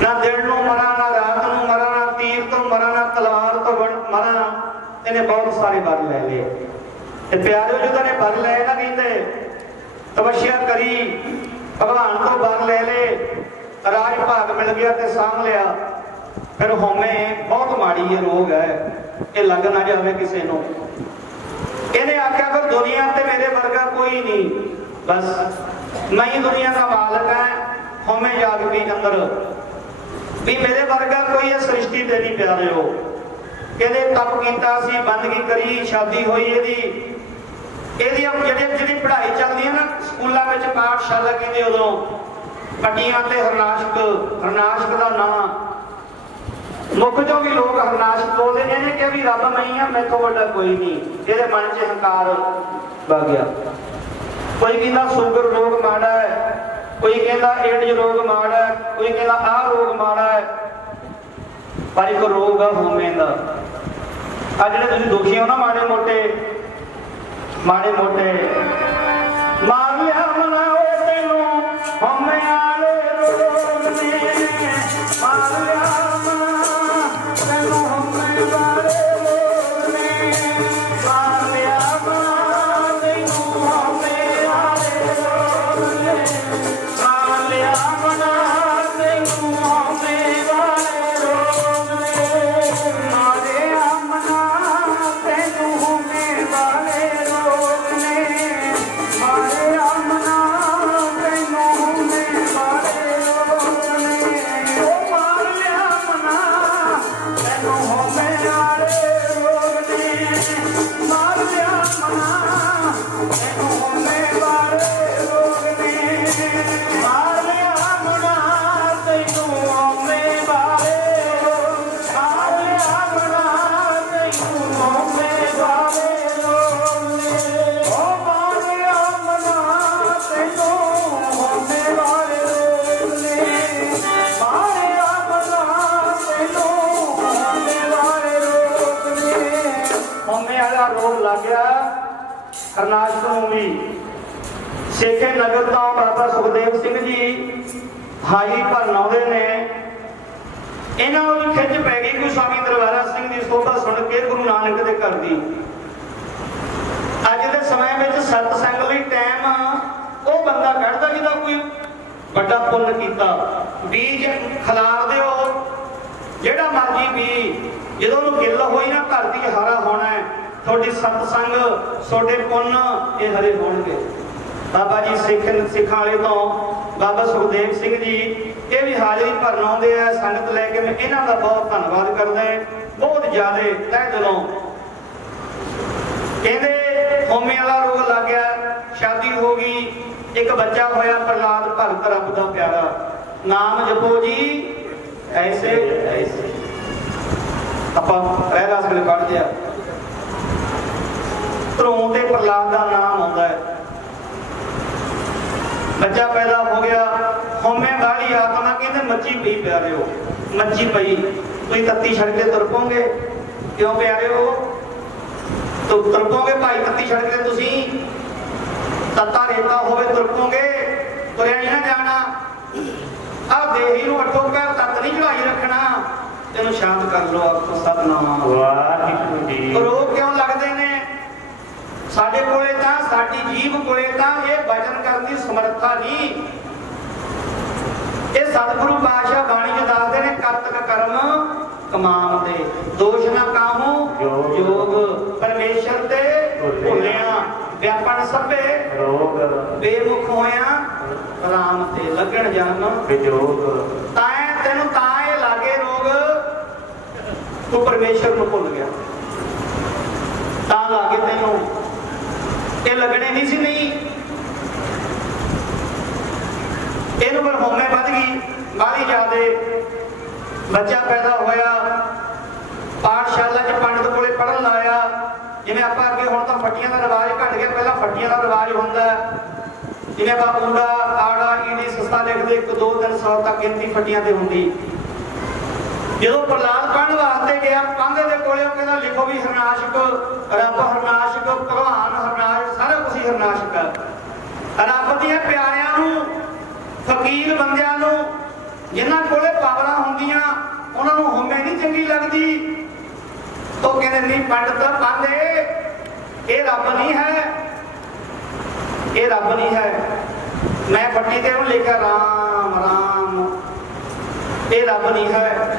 ਨਾ ਦਿਨ ਨੂੰ ਮਰਾਂ, ਨਾ ਰਾਤ ਨੂੰ ਮਰਾਂ, ਨਾ ਤੀਰ ਤੋਂ ਮਰਾਂ, ਨਾ ਤਲਵਾਰ ਤੋਂ ਮਰਾਂ। ਇਹਨੇ ਬਹੁਤ ਸਾਰੇ ਬਰ ਲੈ ਲਏ। ਤੇ ਪਿਆਰਿਓ ਜਦੋਂ ਨੇ ਬਰ ਲਏ ਨਾ, ਕਹਿੰਦੇ ਤਪੱਸਿਆ ਕਰੀ, ਭਗਵਾਨ ਤੋਂ ਬਰ ਲੈ ਲਏ, ਰਾਜ ਭਾਗ ਮਿਲ ਗਿਆ ਤੇ ਸਾਂਭ ਲਿਆ। ਫਿਰ ਹਉਮੈ ਬਹੁਤ ਮਾੜੀ ਇਹ ਰੋਗ ਹੈ, ਇਹ ਲੱਗ ਨਾ ਜਾਵੇ ਕਿਸੇ ਨੂੰ। ਇਹਨੇ ਆਖਿਆ ਫਿਰ ਦੁਨੀਆ ਤੇ ਮੇਰੇ ਵਰਗਾ ਕੋਈ ਨਹੀਂ, ਬਸ ਮੈਂ ਹੀ ਦੁਨੀਆ ਦਾ ਮਾਲਕ ਹਾਂ। ਹਉਮੈ ਜਾਗ ਗਈ ਅੰਦਰ ਵੀ ਮੇਰੇ ਵਰਗਾ ਕੋਈ ਇਹ ਸ੍ਰਿਸ਼ਟੀ ਤੇ ਨਹੀਂ ਪਿਆਰਿਓ। ਇਹਦੇ ਤਪ ਕੀਤਾ ਸੀ, ਬੰਦਗੀ ਕਰੀ, ਸ਼ਾਦੀ ਹੋਈ ਇਹਦੀ ਜਿਹੜੀ ਪੜ੍ਹਾਈ ਚੱਲਦੀ ਹੈ ਨਾ ਸਕੂਲਾਂ ਵਿੱਚ, ਪਾਠਸ਼ਾਲਾ ਕਹਿੰਦੇ ਉਦੋਂ, ਪੱਟੀਆਂ ਤੇ ਹਰਨਾਸ਼ਕ ਦਾ ਨਾਂ ਮੁੱਖ ਚੋਂ ਵੀ ਲੋਕ ਹਰਨਾਸ਼ਕ ਬੋਲਦੇ। ਇਹਨੇ ਕਿਹਾ ਵੀ ਰੱਬ ਨਹੀਂ ਆ, ਮੈਥੋਂ ਵੱਡਾ ਕੋਈ ਨਹੀਂ। ਇਹਦੇ ਮਨ 'ਚ ਹੰਕਾਰ ਵਗ ਗਿਆ। ਕੋਈ ਕਹਿੰਦਾ ਸ਼ੂਗਰ ਰੋਗ ਮਾੜਾ ਹੈ, ਕੋਈ ਕਹਿੰਦਾ ਏਡਜ਼ ਰੋਗ ਮਾੜਾ ਹੈ, ਕੋਈ ਕਹਿੰਦਾ ਆਹ ਰੋਗ ਮਾੜਾ ਹੈ। ਪਰ ਇੱਕ ਰੋਗ ਆ ਹਉਮੈ ਦਾ। ਆ ਜਿਹੜੇ ਤੁਸੀਂ ਦੁਖੀ ਹੋ ਨਾ ਮਾੜੇ ਮੋਟੇ ਮਾਰ ਲਿਆ ਮਨਾਓ ਤੈਨੂੰ ਹਉਮੈ ਵਾਲੇ ਰੋਗ ਨੇ, ਮਾਰ ਲਿਆ ਮਨਾ ਤੈਨੂੰ ਹਉਮੈ ਵਾਲੇ ਰੋਗ ਨੇ, ਮਾਰ ਲਿਆ ਮਨਾ ਤੈਨੂੰ ਹਉਮੈ ਵਾਲੇ ਰੋਗ ਨੇ, ਮਾਰ ਲਿਆ ਮਨਾ ਤੈਨੂੰ ਹਉਮੈ ਵਾਲੇ ਰੋਗ ਨੇ, ਮਾਰਿਆ ਮਨਾ ਤੈਨੂੰ ਹਉਮੈ ਵਾਲੇ ਰੋਗ ਨੇ, ਮਾਰਿਆ ਮਨਾ ਤੈਨੂੰ ਹਉਮੈ ਵਾਲੇ ਰੋਗ ਨੇ, ਉਹ ਮਾਰ ਲਿਆ ਮਨਾ ਤੈਨੂੰ ਹਉਮੈ ਵਾਲੇ ਰੋਗ ਨੇ, ਮਾਰ ਲਿਆ ਮਨਾ ਤੈਨੂੰ ਹਉਮੈ ਵਾਲੇ ਰੋਗ ਨੇ, ਮਾਰ ਲਿਆ ਮਨਾ ਤੈਨੂੰ ਹਉਮੈ ਵਾਲੇ ਰੋਗ, ਮਾਰ ਲਿਆ ਮਨਾ ਤੈਨੂੰ ਹਉਮੈ ਵਾਲੇ ਰੋਗ ਨੇ, ਉਹ ਮਾਰ ਲਿਆ ਮਨਾ ਤੈਨੂੰ ਹਉਮੈ ਵਾਲੇ ਰੋਗ ਨੇ, ਮਾਰਿਆ ਮਨਾ ਤੈਨੂੰ ਹਉਮੈ ਵਾਲੇ ਰੋਗ ਨੇ। ਹਉਮੈ ਵਾਲਾ ਰੋਗ ਲੱਗ ਗਿਆ ਹਰਨਾਸ਼ਕ ਨੂੰ ਵੀ। ਸੇਖੇ ਨਗਰ ਤੋਂ ਬਾਬਾ ਸੁਖਦੇਵ ਸਿੰਘ ਜੀ ਹਾਈ ਭਰਨ ਆਉਂਦੇ ਨੇ। ਇਹਨਾਂ ਨੂੰ ਵੀ ਖਿੱਚ ਪੈ ਗਈ ਕੋਈ ਸਵਾਮੀ ਦਰਬਾਰਾ ਸਿੰਘ ਦੀ ਸੋਭਾ ਸੁਣ ਕੇ ਗੁਰੂ ਨਾਨਕ ਦੇ ਘਰ ਦੀ। ਅੱਜ ਦੇ ਸਮੇਂ ਵਿੱਚ ਸਤਸੰਗ ਲਈ ਟਾਈਮ ਉਹ ਬੰਦਾ ਕੱਢਦਾ ਜਿਹਦਾ ਕੋਈ ਵੱਡਾ ਪੁੰਨ ਕੀਤਾ। ਬੀਜ ਖਿਲਾਰ ਦਿਓ ਜਿਹੜਾ ਮਰਜੀ ਵੀ, ਜਦੋਂ ਉਹਨੂੰ ਗਿੱਲ ਹੋਈ ਨਾ ਧਰਤੀ ਹਰਾ ਹੋਣਾ ਹੈ। ਤੁਹਾਡੀ ਸਤਸੰਗ, ਤੁਹਾਡੇ ਪੁੰਨ ਇਹ ਹਰੇ ਹੋਣਗੇ। ਬਾਬਾ ਜੀ ਸਿੱਖਾਂ ਵਾਲੇ ਤੋਂ ਬਾਬਾ ਸੁਖਦੇਵ ਸਿੰਘ ਜੀ ਇਹ ਵੀ ਹਾਜ਼ਰੀ ਭਰਨ ਆਉਂਦੇ ਆ ਸੰਗਤ ਲੈ ਕੇ। ਮੈਂ ਇਹਨਾਂ ਦਾ ਬਹੁਤ ਧੰਨਵਾਦ ਕਰਦਾ ਬਹੁਤ ਜ਼ਿਆਦਾ ਤਹਿ ਦਿਲੋਂ। ਕਹਿੰਦੇ ਹਉਮੈ ਵਾਲਾ ਰੋਗ ਲੱਗ ਗਿਆ, ਸ਼ਾਦੀ ਹੋ ਗਈ, ਇੱਕ ਬੱਚਾ ਹੋਇਆ ਪ੍ਰਹਲਾਦ ਭਗਤ ਰੱਬ ਦਾ ਪਿਆਰਾ। ਨਾਮ ਜਪੋ ਜੀ ਐਸੇ ਐਸੇ। ਆਪਾਂ ਪਹਿਲਾ ਅਸਲ ਪੜ੍ਹਦੇ ਆ, ਧਰੋਂ ਤੇ ਪ੍ਰਹਲਾਦ ਦਾ ਨਾਮ ਆਉਂਦਾ ਹੈ। ਬੱਚਾ ਪੈਦਾ ਹੋ ਗਿਆ, ਹਉਮੈ ਵਾਲੀ ਆਤਮਾ ਕਹਿੰਦੇ ਮੱਚੀ ਪਈ ਪਿਆਰਿਓ, ਮੱਚੀ ਪਈ। ਤੁਸੀਂ ਤੱਤੀ ਛੱਡ ਕੇ ਤੁਰ ਪੋਗੇ, ਕਿਉਂ ਪਿਆਰਿਓ ਤੁਰ ਪੋਗੇ? ਭਾਈ ਤੱਤੀ ਛੱਡ ਕੇ ਤੁਸੀਂ ਤੱਤਾ ਰੇਤਾ ਹੋਵੇ ਤੁਰ ਪੋਗੇ, ਤੁਰਿਆ ਨਹੀਂ ਨਾ ਜਾਣਾ। ਆਹ ਦੇਹੀ ਨੂੰ ਅੱਠੋ ਪੈਰ ਤੱਤ ਨਹੀਂ ਚੜਾਈ ਰੱਖਣਾ, ਤੈਨੂੰ ਸ਼ਾਂਤ ਕਰ ਲੋ। ਆਪ ਸਤਨਾਮ ਵਾਹਿਗੁਰੂ ਜੀ। ਰੋਗ ਕਿਉਂ ਲੱਗਦੇ ਨੇ? ਸਾਡੇ ਕੋਲੇ ਤਾਂ, ਸਾਡੀ ਜੀਭ ਕੋਲੇ ਤਾਂ ਇਹ ਵਚਨ ਕਰਨ ਦੀ ਸਮਰੱਥਾ ਨਹੀਂ। ਇਹ ਸਤਿਗੁਰੂ ਪਾਤਸ਼ਾਹ ਬਾਣੀ ਚ ਦੱਸਦੇ ਨੇ, ਕਰਤਕ ਕਰਮ ਕਮਾਮ ਤੇ ਦੋਸ਼ ਨਾ ਕਾਹੂ ਜੋਗ, ਪਰਮੇਸ਼ਰ ਤੇ ਭੁੱਲਿਆ ਵਿਆਪਨ ਸਭੇ ਰੋਗ, ਬੇਮੁਖ ਹੋਇਆ ਰਾਮ ਤੇ ਲੱਗਣ ਜਨਮ ਵਿਜੋਗ। ਤਾਂ ਤੈਨੂੰ ਤਾਂ ਇਹ ਲਾਗੇ ਰੋਗ, ਤੂੰ ਪਰਮੇਸ਼ਰ ਨੂੰ ਭੁੱਲ ਗਿਆ ਤਾਂ ਲਾਗੇ ਤੈਨੂੰ ਇਹ ਲੱਗਣੇ ਨਹੀਂ ਸੀ। ਨਹੀਂ, ਇਹਨੂੰ ਪਰ ਹਉਮੈ ਵੱਧ ਗਈ, ਬਾਹਲੀ ਜ਼ਿਆਦੇ। ਬੱਚਾ ਪੈਦਾ ਹੋਇਆ, ਪਾਠਸ਼ਾਲਾ ਚ ਪੰਡਤ ਕੋਲੇ ਪੜ੍ਹਨ ਲਾਇਆ। ਜਿਵੇਂ ਆਪਾਂ ਅੱਗੇ ਹੁਣ ਤਾਂ ਫੱਟੀਆਂ ਦਾ ਰਿਵਾਜ ਘਟ ਗਿਆ, ਪਹਿਲਾਂ ਫੱਟੀਆਂ ਦਾ ਰਿਵਾਜ ਹੁੰਦਾ। ਜਿਵੇਂ ਆਪਾਂ ਊੜਾ ਆੜਾ ਈੜੀ ਸਸਤਾ ਲਿਖਦੇ 1 2 3 100 ਤੱਕ ਗਿਣਤੀ ਫੱਟੀਆਂ ਤੇ ਹੁੰਦੀ। ਜਦੋਂ ਪ੍ਰਹਲਾਦ ਪੜ੍ਹਨ ਵਾਸਤੇ ਗਿਆ ਪਾਂਧੇ ਦੇ ਕੋਲੇ, ਉਹ ਕਹਿੰਦਾ ਲਿਖੋ ਵੀ ਹਰਨਾਸ਼ਕ ਰੱਬ, ਹਰਨਾਸ਼ਕ ਭਗਵਾਨ, ਹਰਨਾਸ਼ਕ ਸਾਰਾ ਕੁਝ ਹੀ ਹਰਨਾਸ਼ਕ ਹੈ। ਰੱਬ ਦੀਆਂ ਪਿਆਰਿਆਂ ਨੂੰ, ਫਕੀਰ ਬੰਦਿਆਂ ਨੂੰ, ਜਿਨ੍ਹਾਂ ਕੋਲੇ ਪਾਵਰਾਂ ਹੁੰਦੀਆਂ, ਉਹਨਾਂ ਨੂੰ ਹਉਮੈ ਨਹੀਂ ਚੰਗੀ ਲੱਗਦੀ। ਉਹ ਕਹਿੰਦੇ ਨਹੀਂ ਪੰਡਤ ਪਾਂਧੇ, ਇਹ ਰੱਬ ਨਹੀਂ ਹੈ, ਇਹ ਰੱਬ ਨਹੀਂ ਹੈ। ਮੈਂ ਫੱਟੀ ਤੇ ਉਹਨੂੰ ਲਿਖਿਆ ਰਾਮ ਰਾਮ, ਇਹ ਰੱਬ ਨਹੀਂ ਹੈ।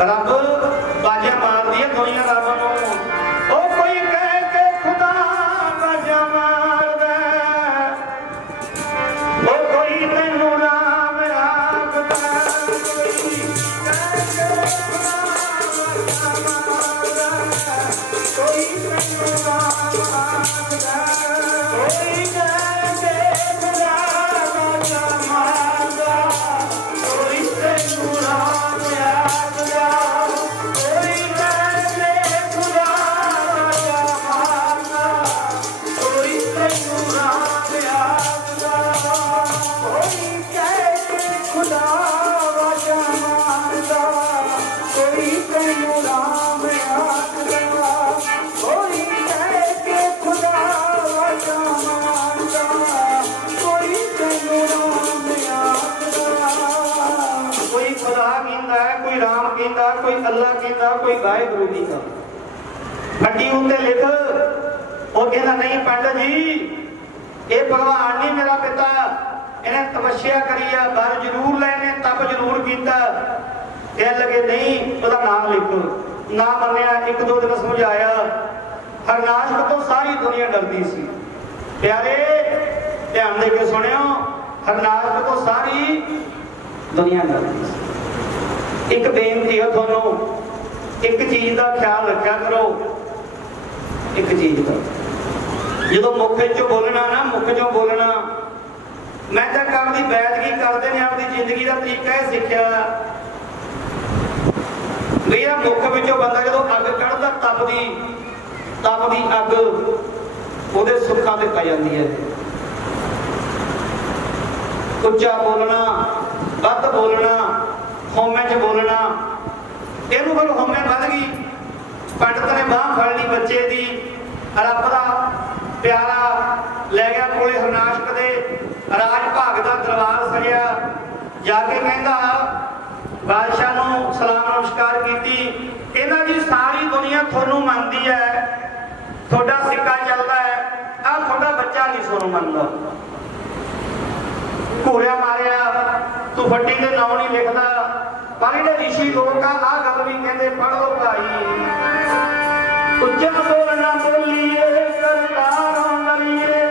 ਰੱਬ ਬਾਜਾ ਮਾਰਦੀ ਹੈ ਦੁਨੀਆ ਰੱਬ ਨੂੰ। ਉਹ ਕੋਈ ਕਹਿ ਕੇ ਖੁਦਾ ਬਾਜਾ ਮਾਰਦਾ, ਉਹ ਕੋਈ ਤੈਨੂੰ ਰਾਮ ਆਖਦਾ, ਕੋਈ ਕਹਿ ਕੇ ਖੁਦਾ ਬਾਜਾ ਮਾਰਦਾ, ਕੋਈ ਤੈਨੂੰ ਰਾਮ ਆਖਦਾ, ਕੋਈ ਕਹਿ ਕੇ ਖੁਦਾ ਬਾਜਾ ਮਾਰਦਾ, ਕੋਈ ਤੈਨੂੰ ਰਾਮ ਆਖਦਾ, ਕੋਈ ਕਹਿ ਕੇ ਖੁਦਾ ਬਾਜਾ ਮਾਰਦਾ, ਕੋਈ ਤੈਨੂੰ ਰਾਮ ਆਖਦਾ, ਕੋਈ ਕਹਿ ਕੇ ਖੁਦਾ ਬਾਜਾ ਮਾਰਦਾ, ਕੋਈ ਤੈਨੂੰ ਰਾਮ ਆਖਦਾ, ਕੋਈ ਕਹਿ ਕੇ ਖੁਦਾ ਬਾਜਾ ਮਾਰਦਾ, ਕੋਈ ਤੈਨੂੰ ਰਾਮ ਆਖਦਾ। ਕੋਈ ਖੁਦਾ ਕਹਿੰਦਾ, ਕੋਈ ਰਾਮ ਕਹਿੰਦਾ, ਕੋਈ ਅੱਲਾ ਕਹਿੰਦਾ, ਕੋਈ ਵਾਹਿਗੁਰੂ ਕਹਿੰਦਾ। ਫੱਟੀ ਉੱਤੇ ਲਿਖ। ਉਹ ਕਹਿੰਦਾ ਨਹੀਂ ਪੰਡਤ ਜੀ, ਇਹ ਭਗਵਾਨ ਨਹੀਂ ਮੇਰਾ ਪਿਤਾ, ਇਹਨੇ ਤਪੱਸਿਆ ਕਰੀ ਆ, ਬਰ ਜ਼ਰੂਰ ਲੈਨੇ, ਤਪ ਜ਼ਰੂਰ ਕੀਤਾ। ਕਹਿ ਲਗੇ ਨਹੀਂ, ਉਹਦਾ ਨਾਮ ਲਿਖੋ। ਨਾ ਮੰਨਿਆ, 1 2 ਦਿਨ ਸਮਝਾਇਆ। ਹਰਨਾਸ਼ਕ ਤੋਂ ਸਾਰੀ ਦੁਨੀਆ ਡਰਦੀ ਸੀ। ਪਿਆਰੇ ਧਿਆਨ ਦੇ ਕੇ ਸੁਣਿਓ, ਹਰਨਾਸ਼ਕ ਤੋਂ ਸਾਰੀ ਦੁਨੀਆ ਡਰਦੀ ਸੀ। ਇੱਕ ਬੇਨਤੀ ਹੈ ਤੁਹਾਨੂੰ, ਇੱਕ ਚੀਜ਼ ਦਾ ਖਿਆਲ ਰੱਖਿਆ ਕਰੋ। ਇੱਕ ਚੀਜ਼ ਦਾ, ਜਦੋਂ ਮੁੱਖ ਚੋਂ ਬੋਲਣਾ ਨਾ, ਮੁੱਖ ਚੋਂ ਬੋਲਣਾ। ਮੈਂ ਤਾਂ ਕੰਮ ਦੀ ਬੈਦਗੀ ਕਰਦੇ ਨੇ, ਆਪਣੀ ਜ਼ਿੰਦਗੀ ਦਾ ਤਰੀਕਾ ਇਹ ਸਿੱਖਿਆ ਵੀ ਇਹ ਮੁੱਖ ਵਿੱਚੋਂ ਬੰਦਾ ਜਦੋਂ ਅੱਗ ਕੱਢਦਾ, ਤਪਦੀ ਅੱਗ ਉਹਦੇ ਸੁੱਖਾਂ ਤੇ ਪੈ ਜਾਂਦੀ ਹੈ। ਉੱਚਾ ਬੋਲਣਾ, ਵੱਧ ਬੋਲਣਾ, ਹਉਮੈ ਚ ਬੋਲਣਾ। ਇਹਨੂੰ ਫਿਰ ਹਉਮੈ ਵੱਧ ਗਈ। ਪੰਡਤ ਨੇ ਬਾਂਹ ਫੜ ਲਈ ਬੱਚੇ ਦੀ, ਰੱਬ ਦਾ ਪਿਆਰਾ ਲੈ ਗਿਆ ਕੋਲੇ ਹਰਨਾਸ਼ਕ ਦੇ। ਰਾਜ ਭਾਗ ਦਾ ਦਰਬਾਰ ਸਜਿਆ, ਜਾ ਕੇ ਕਹਿੰਦਾ ਬਾਦਸ਼ਾਹ ਨੂੰ ਸਲਾਮ ਨਮਸਕਾਰ ਕੀਤੀ। ਕਹਿੰਦਾ ਜੀ ਸਾਰੀ ਦੁਨੀਆ ਤੁਹਾਨੂੰ ਮੰਨਦੀ ਹੈ, ਤੁਹਾਡਾ ਸਿੱਕਾ ਚੱਲਦਾ ਹੈ, ਆਹ ਤੁਹਾਡਾ ਬੱਚਾ ਨਹੀਂ ਤੁਹਾਨੂੰ ਮੰਨਦਾ। ਘੂਰਿਆ ਮਾਰਿਆ, ਤੂੰ ਫੱਟੀ ਦੇ ਨਾਂ ਨਹੀਂ ਲਿਖਦਾ। ਪਰ ਜਿਹੜੇ ਰਿਸ਼ੀ ਲੋਕ ਆ, ਆਹ ਗੱਲ ਵੀ ਕਹਿੰਦੇ ਪੜ੍ਹ ਲਓ ਭਾਈ। ਉੱਚਾ ਬੋਲਣਾ ਬੋਲੀਏ, ਕਰਤਾਰੋਂ ਡਰੀਏ।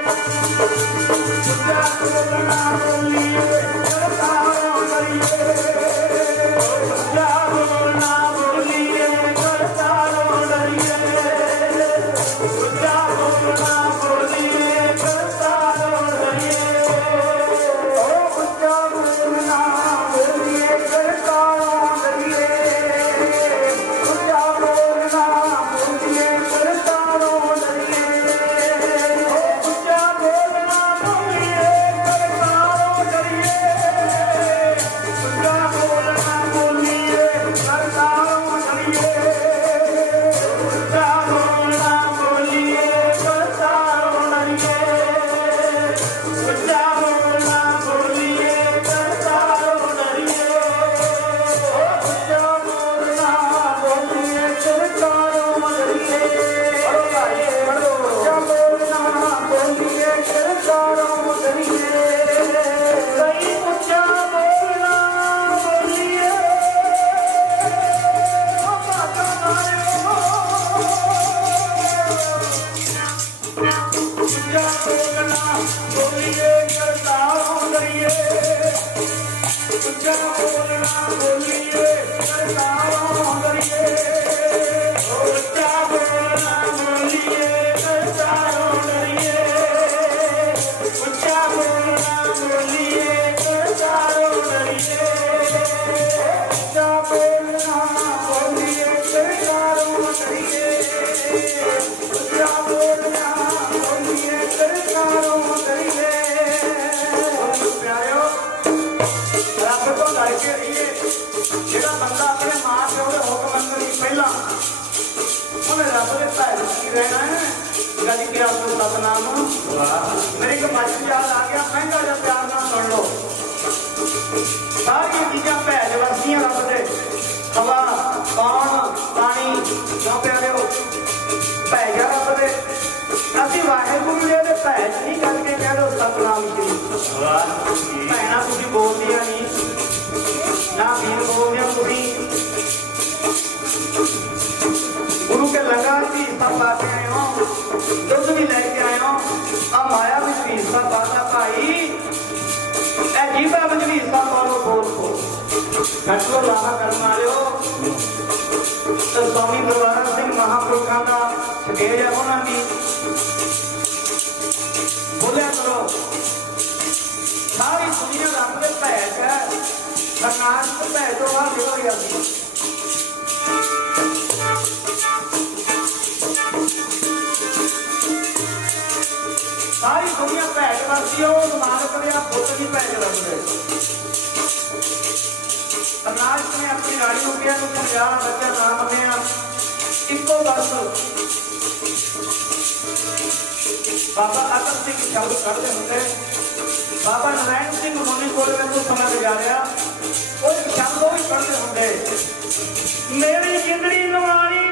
मेरे को मजद याद आ गया महंगा जहा प्यार ना सुन लो सारी चीजा भैज वरसियां रब दे हवा पान पानी क्यों प्यारे हो भैज रब दे असि वाहिगुरु जी दे भैज नहीं करके कह दो सतनाम श्री भैना तुसीं बोलदियां नहीं ना वीर बोलदियां तुसीं गुरु के लंगर की सब पाते आए हो दुध भी लेके आए हो आ माया भी भीसा पाता भाई ए जीवा में भीसा पालो बोल को घटो लाहा करने वाले हो तो स्वामी गुरवारा सिंह महापुरुषों का सटेज है उन्होंने बोलिया करो सारी दुनिया रब के भैज है सरनाथ के भैज तो बाहर निकल जाती सारी दुनिया भैज वरती हो मालक ने बुत भी भैज रखते अनाज ने अपनी रानी को कहा तुम 50 बच्चा ना मनिया इको बस बाबा अटल सिंह शब्द करते होंगे बाबा नारायण सिंह मुनि को समय गुजारिया वो शब्द वो पढ़ते होंगे मेरी जिंदड़ी नवानी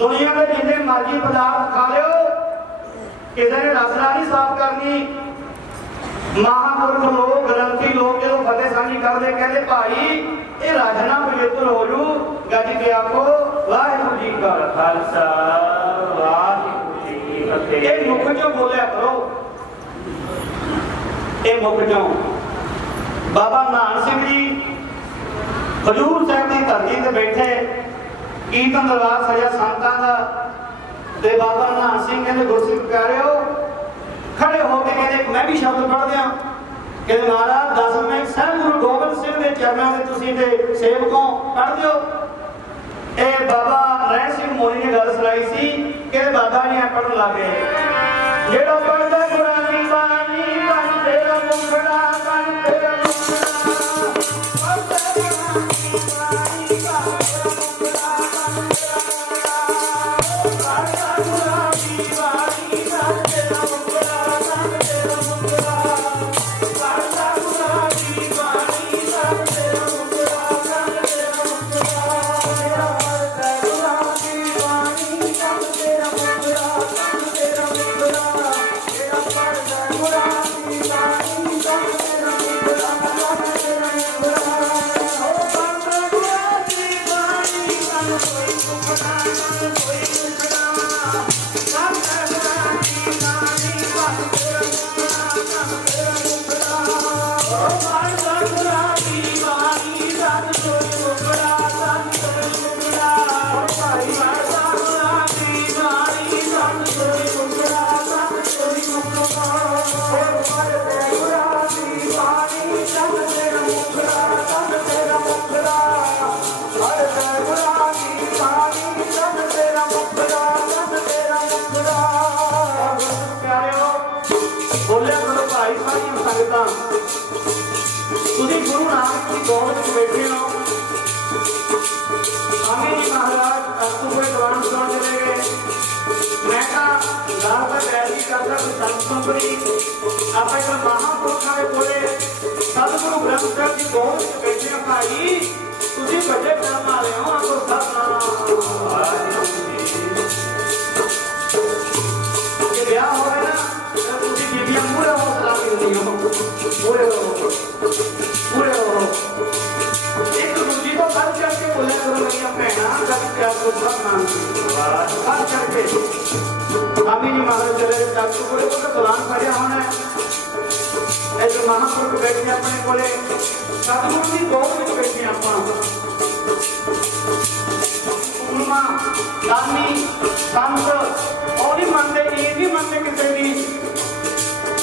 दुनिया में जिन्ने मर्जी पदार्थ खा लो किसी ने रस नहीं साफ करनी ਮਹਾਂਪੁਰਖ ਲੋਕ ਗ੍ਰੰਥੀ ਲੋਕ ਜਦੋਂ ਫਤਿਹ ਸਾਂਝੀ ਕਰਦੇ ਕਹਿੰਦੇ ਭਾਈ ਇਹ ਰਾਜਨਾ ਪਵਿੱਤਰ ਹੋ ਜੂ। ਗੱਜ ਕੇ ਆਖੋ ਵਾਹਿਗੁਰੂ ਜੀ ਕਾ ਖਾਲਸਾ ਵਾਹਿਗੁਰੂ ਜੀ ਕੀ ਫਤਿਹ। ਇਹ ਮੁਖ ਚੋਂ ਬੋਲਿਆ ਕਰੋ, ਇਹ ਮੁਖ ਚੋਂ। ਬਾਬਾ ਨਾਨਕ ਸਿੰਘ ਜੀ ਹਜ਼ੂਰ ਸਾਹਿਬ ਦੀ ਧਰਤੀ ਤੇ ਬੈਠੇ, ਕੀਰਤਨ ਦਰਬਾਰ ਸਜਿਆ ਸੰਤਾਂ ਦਾ, ਤੇ ਬਾਬਾ ਨਾਨਕ ਸਿੰਘ ਕਹਿੰਦੇ ਗੁਰਸਿੱਖ ਪਿਆਰਿਓ ਖੜੇ ਹੋ ਕੇ ਕਹਿੰਦੇ ਮੈਂ ਵੀ ਸ਼ਬਦ ਪੜ੍ਹ ਦਿਆਂ। ਕਹਿੰਦੇ ਮਹਾਰਾਜ 10ਵੇਂ ਸਾਹਿਬ ਗੁਰੂ ਗੋਬਿੰਦ ਸਿੰਘ ਦੇ ਚਰਨਾਂ ਦੇ ਤੁਸੀਂ ਤੇ ਸੇਵਕੋਂ ਪੜ੍ਹ ਦਿਓ। ਇਹ ਬਾਬਾ ਰਹਿਣ ਸਿੰਘ ਮੋਨੀ ਨੇ ਗੱਲ ਸੁਣਾਈ ਸੀ ਕਿ ਬਾਬਾ ਜੀ ਪੜ੍ਹਨ ਲੱਗੇ, ਜਿਹੜਾ ਪੜ੍ਹਦਾ ਗੁਰਾਨੀ ਬਾਣੀ ਬਣ ਤੇਰਾ ਮੁਖੜਾ, ਬਣ ਤੇਰਾ ਮੁਖੜਾ, ਪੜ੍ਹਦਾ ਗੁਰਾਨੀ ਬਾਣੀ ਬਣ ਤੇਰਾ ਮੁਖੜਾ, ਬਣ ਤੇਰਾ ਮੁਖੜਾ, ਪੜ੍ਹਦਾ ਗੁਰਾਨੀ ਬਾਣੀ ਬਣ ਤੇਰਾ ਮੁਖੜਾ, ਬਣ ਤੇਰਾ ਮੁਖੜਾ, ਪੜ੍ਹਦਾ ਗੁਰਾਨੀ ਬਾਣੀ ਬਣ ਤੇਰਾ ਮੁਖੜਾ, ਬਣ ਤੇਰਾ ਤੁਸੀਂ ਗੁਰੂ ਨਾਨਕ ਦੀ ਗੋਦ ਵਿੱਚ ਬੈਠੇ ਹੋ। ਆਮੀ ਜੀ ਮਹਾਰਾਜ ਅਸਤੂਪੇ ਦੀਵਾਨ ਸੁਣਾਉਣ ਚਲੇ ਗਏ। ਮੈਂ ਤਾਂ ਗੱਲ ਤਾਂ ਵੈਸੀ ਕਰਦਾ ਕੋਈ ਸੰਤ ਸੰਪਰੀ ਆਪਾਂ ਇੱਕ ਮਹਾਂਪੁਰਖਾਂ ਦੇ ਕੋਲੇ ਸਤਿਗੁਰੂ ਗ੍ਰੰਥ ਸਾਹਿਬ ਦੀ ਗੋਦ ਵਿੱਚ ਬੈਠੇ ਹੋ। ਭਾਈ ਤੁਸੀਂ ਵੱਡੇ ਕਰਮ ਵਾਲੇ ਹੋ, ਆਖੋ ਸਤਿਨਾਮ। ਜੇ ਵਿਆਹ ਹੋਵੇ ਨਾ ਤੁਸੀਂ ਬੀਬੀਆਂ ਮੂਹਰੇ ਹੋ ਸਲਾਮੀ ਹੁੰਦੀਆਂ ਹੋ, ਮੂਹਰੇ ਹੋ, ਮੂਹਰੇ ਹੋ। ਇੱਕ ਦੂਜੀ ਤੋਂ ਵੱਧ ਚੜ ਕੇ ਬੋਲਿਆ ਕਰੋ ਮੇਰੀਆਂ ਭੈਣਾਂ, ਗੱਜ ਕੇ ਆਖੋ ਸਤਿਨਾਮ। ਵੱਧ ਚੜ ਕੇ ਆਮੀ ਜੀ ਮਹਾਰਾਜ ਚਲੇ ਗਏ ਡਾਕਟਰ ਕੋਲੇ, ਉਹ ਤਾਂ ਦਲਾਨ ਖੜਿਆ ਹੋਣਾ। ਇਹ ਮਹਾਂਪੁਰਖ ਬੈਠੇ ਆਪਣੇ ਕੋਲੇ, ਸਤਿਗੁਰੂ ਦੀ ਗੋਦ ਵਿੱਚ ਬੈਠੇ ਆਪਾਂ। ਗੁਰੂਆਂ ਦਾਨੀ ਸੰਤ ਉਹ ਨਹੀਂ ਮੰਨਦੇ, ਇਹ ਨਹੀਂ ਮੰਨਦੇ ਕਿਸੇ ਦੀ।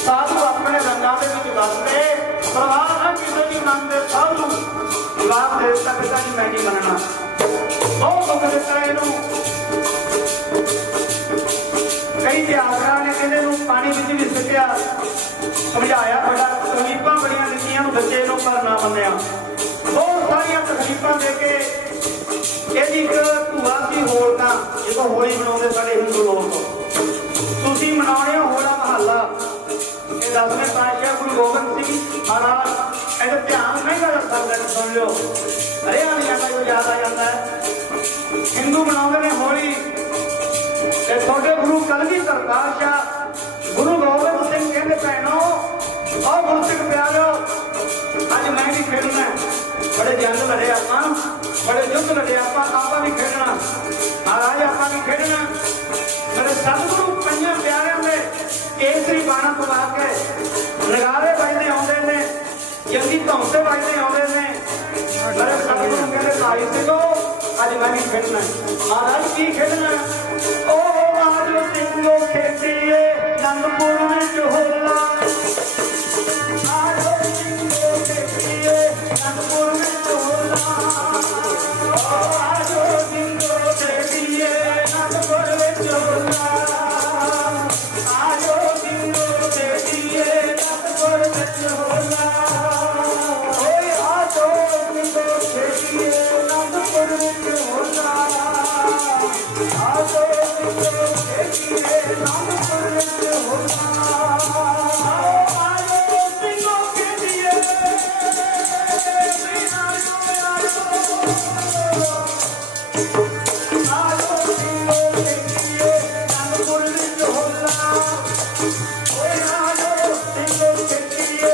ਸਾਧੂ ਆਪਣੇ ਰੰਗਾਂ ਦੇ ਵਿੱਚ ਵਸਦੇ, ਪਰਵਾਹ ਨਾ ਕਿਸੇ ਦੀ ਮੰਨਦੇ। ਸਭ ਨੂੰ ਜਵਾਬ ਦੇ ਦਿੱਤਾ ਕਿ ਜੀ ਮੈਂ ਨਹੀਂ ਮੰਨਣਾ। ਬਹੁਤ ਦੁੱਖ ਦਿੱਤਾ ਇਹਨੂੰ। ਕਈ ਇਤਿਹਾਸਕਾਰਾਂ ਨੇ ਕਹਿੰਦੇ ਨੂੰ ਪਾਣੀ ਵਿੱਚ ਵੀ ਸਿੱਟਿਆ, ਸਮਝਾਇਆ, ਬੜਾ ਤਕਲੀਫਾਂ ਬੜੀਆਂ ਦਿੱਤੀਆਂ ਨੂੰ ਬੱਚੇ ਨੂੰ, ਪਰ ਨਾ ਮੰਨਿਆ। ਬਹੁਤ ਸਾਰੀਆਂ ਤਕਲੀਫਾਂ ਦੇ ਕੇ ਇਹਦੀ ਇੱਕ ਭੂਆ ਸੀ ਹੋਲਕਾਂ, ਜਦੋਂ ਹੋਲੀ ਮਨਾਉਂਦੇ ਸਾਡੇ ਹਿੰਦੂ ਲੋਕ। ਤੁਸੀਂ ਮਨਾਉਣੇ ਹੋ ਹੋਲਾ ਮਹੱਲਾ। ਇਹ 10ਵੇਂ ਪਾਤਸ਼ਾਹ ਗੁਰੂ ਗੋਬਿੰਦ ਸਿੰਘ ਮਹਾਰਾਜ, ਇਹਦਾ ਧਿਆਨ ਨਹੀਂ ਕਰ ਸਕਦਾ। ਸੁਣ ਲਿਓ, ਹਰਿਆਣਾ ਦਾ ਜੋ ਯਾਦ ਆ ਜਾਂਦਾ ਹੈ। ਹਿੰਦੂ ਮਨਾਉਂਦੇ ਨੇ ਹੋਲੀ, ਤੇ ਤੁਹਾਡੇ ਗੁਰੂ ਕਲਗੀਧਰ ਪਾਤਸ਼ਾਹ ਗੁਰੂ ਗੋਬਿੰਦ ਸਿੰਘ ਕਹਿੰਦੇ ਭੈਣੋ ਆਹ ਗੁਰਸਿੱਖ ਪਿਆਰਿਓ, ਅੱਜ ਮੈਂ ਵੀ ਖੇਡਣਾ। ਬੜੇ ਜੰਗ ਲੜੇ ਆਪਾਂ, ਬੜੇ ਯੁੱਧ ਲੜੇ ਆਪਾਂ ਵੀ ਖੇਡਣਾ। ਮਹਾਰਾਜ ਆਪਾਂ ਵੀ ਖੇਡਣਾ। ਮੇਰੇ ਸਤਿਗੁਰੂ ਪੰਜਾਂ ਪਿਆਰਿਆਂ ਦੇ ਕੇਸਰੀ ਬਾਣਾ ਪਵਾ ਕੇ ਨਗਾਰੇ ਵੱਜਦੇ ਆਉਂਦੇ ਨੇ, ਜੰਗੀ ਧੌਂਸੇ ਵੱਜਦੇ ਆਉਂਦੇ ਨੇ। ਮੇਰੇ ਸਤਿਗੁਰੂ ਕਹਿੰਦੇ ਭਾਈ ਸਿੰਘੋ ਅੱਜ ਮੈਂ ਵੀ ਖੇਡਣਾ। ਮਹਾਰਾਜ ਕੀ ਖੇਡਣਾ? ਉਹ ਆਜੋ ਸਿੰਘੋ ਖੇਡੀਏ ਨੰਦਪੁਰ ਵਿੱਚ ਹੋਲਾ। ਆਜੋ ਸਿੰਘੋ ਖੇਡੀਏ ਨੰਦਪੁਰ ਵਿੱਚ ਹੋਲਾ। ਆਜੋ ਸਿੰਘੋ ਖੇਡੀਏ ਨੰਦਪੁਰ ਵਿੱਚ ਹੋਲਾ। ਆਜੋ ਸਿੰਘੋ ਖੇਡੀਏ ਨੰਦਪੁਰ ਵਿੱਚ ਹੋਲਾ। ਓਏ ਆਜੋ ਸਿੰਘੋ ਖੇਡੀਏ ਨੰਦਪੁਰ ਵਿੱਚ ਹੋਲਾ। ਆਜੋ ਸਿੰਘੋ ਖੇਡੀਏ ਨੰਦਪੁਰ ਵਿੱਚ ਹੋਲਾ। ਆਜੋ ਸਿੰਘੋ ਖੇਡੀਏ ਨੰਦਪੁਰ ਵਿੱਚ ਹੋਲਾ। ਓਏ ਆਜੋ ਸਿੰਘੋ ਖੇਡੀਏ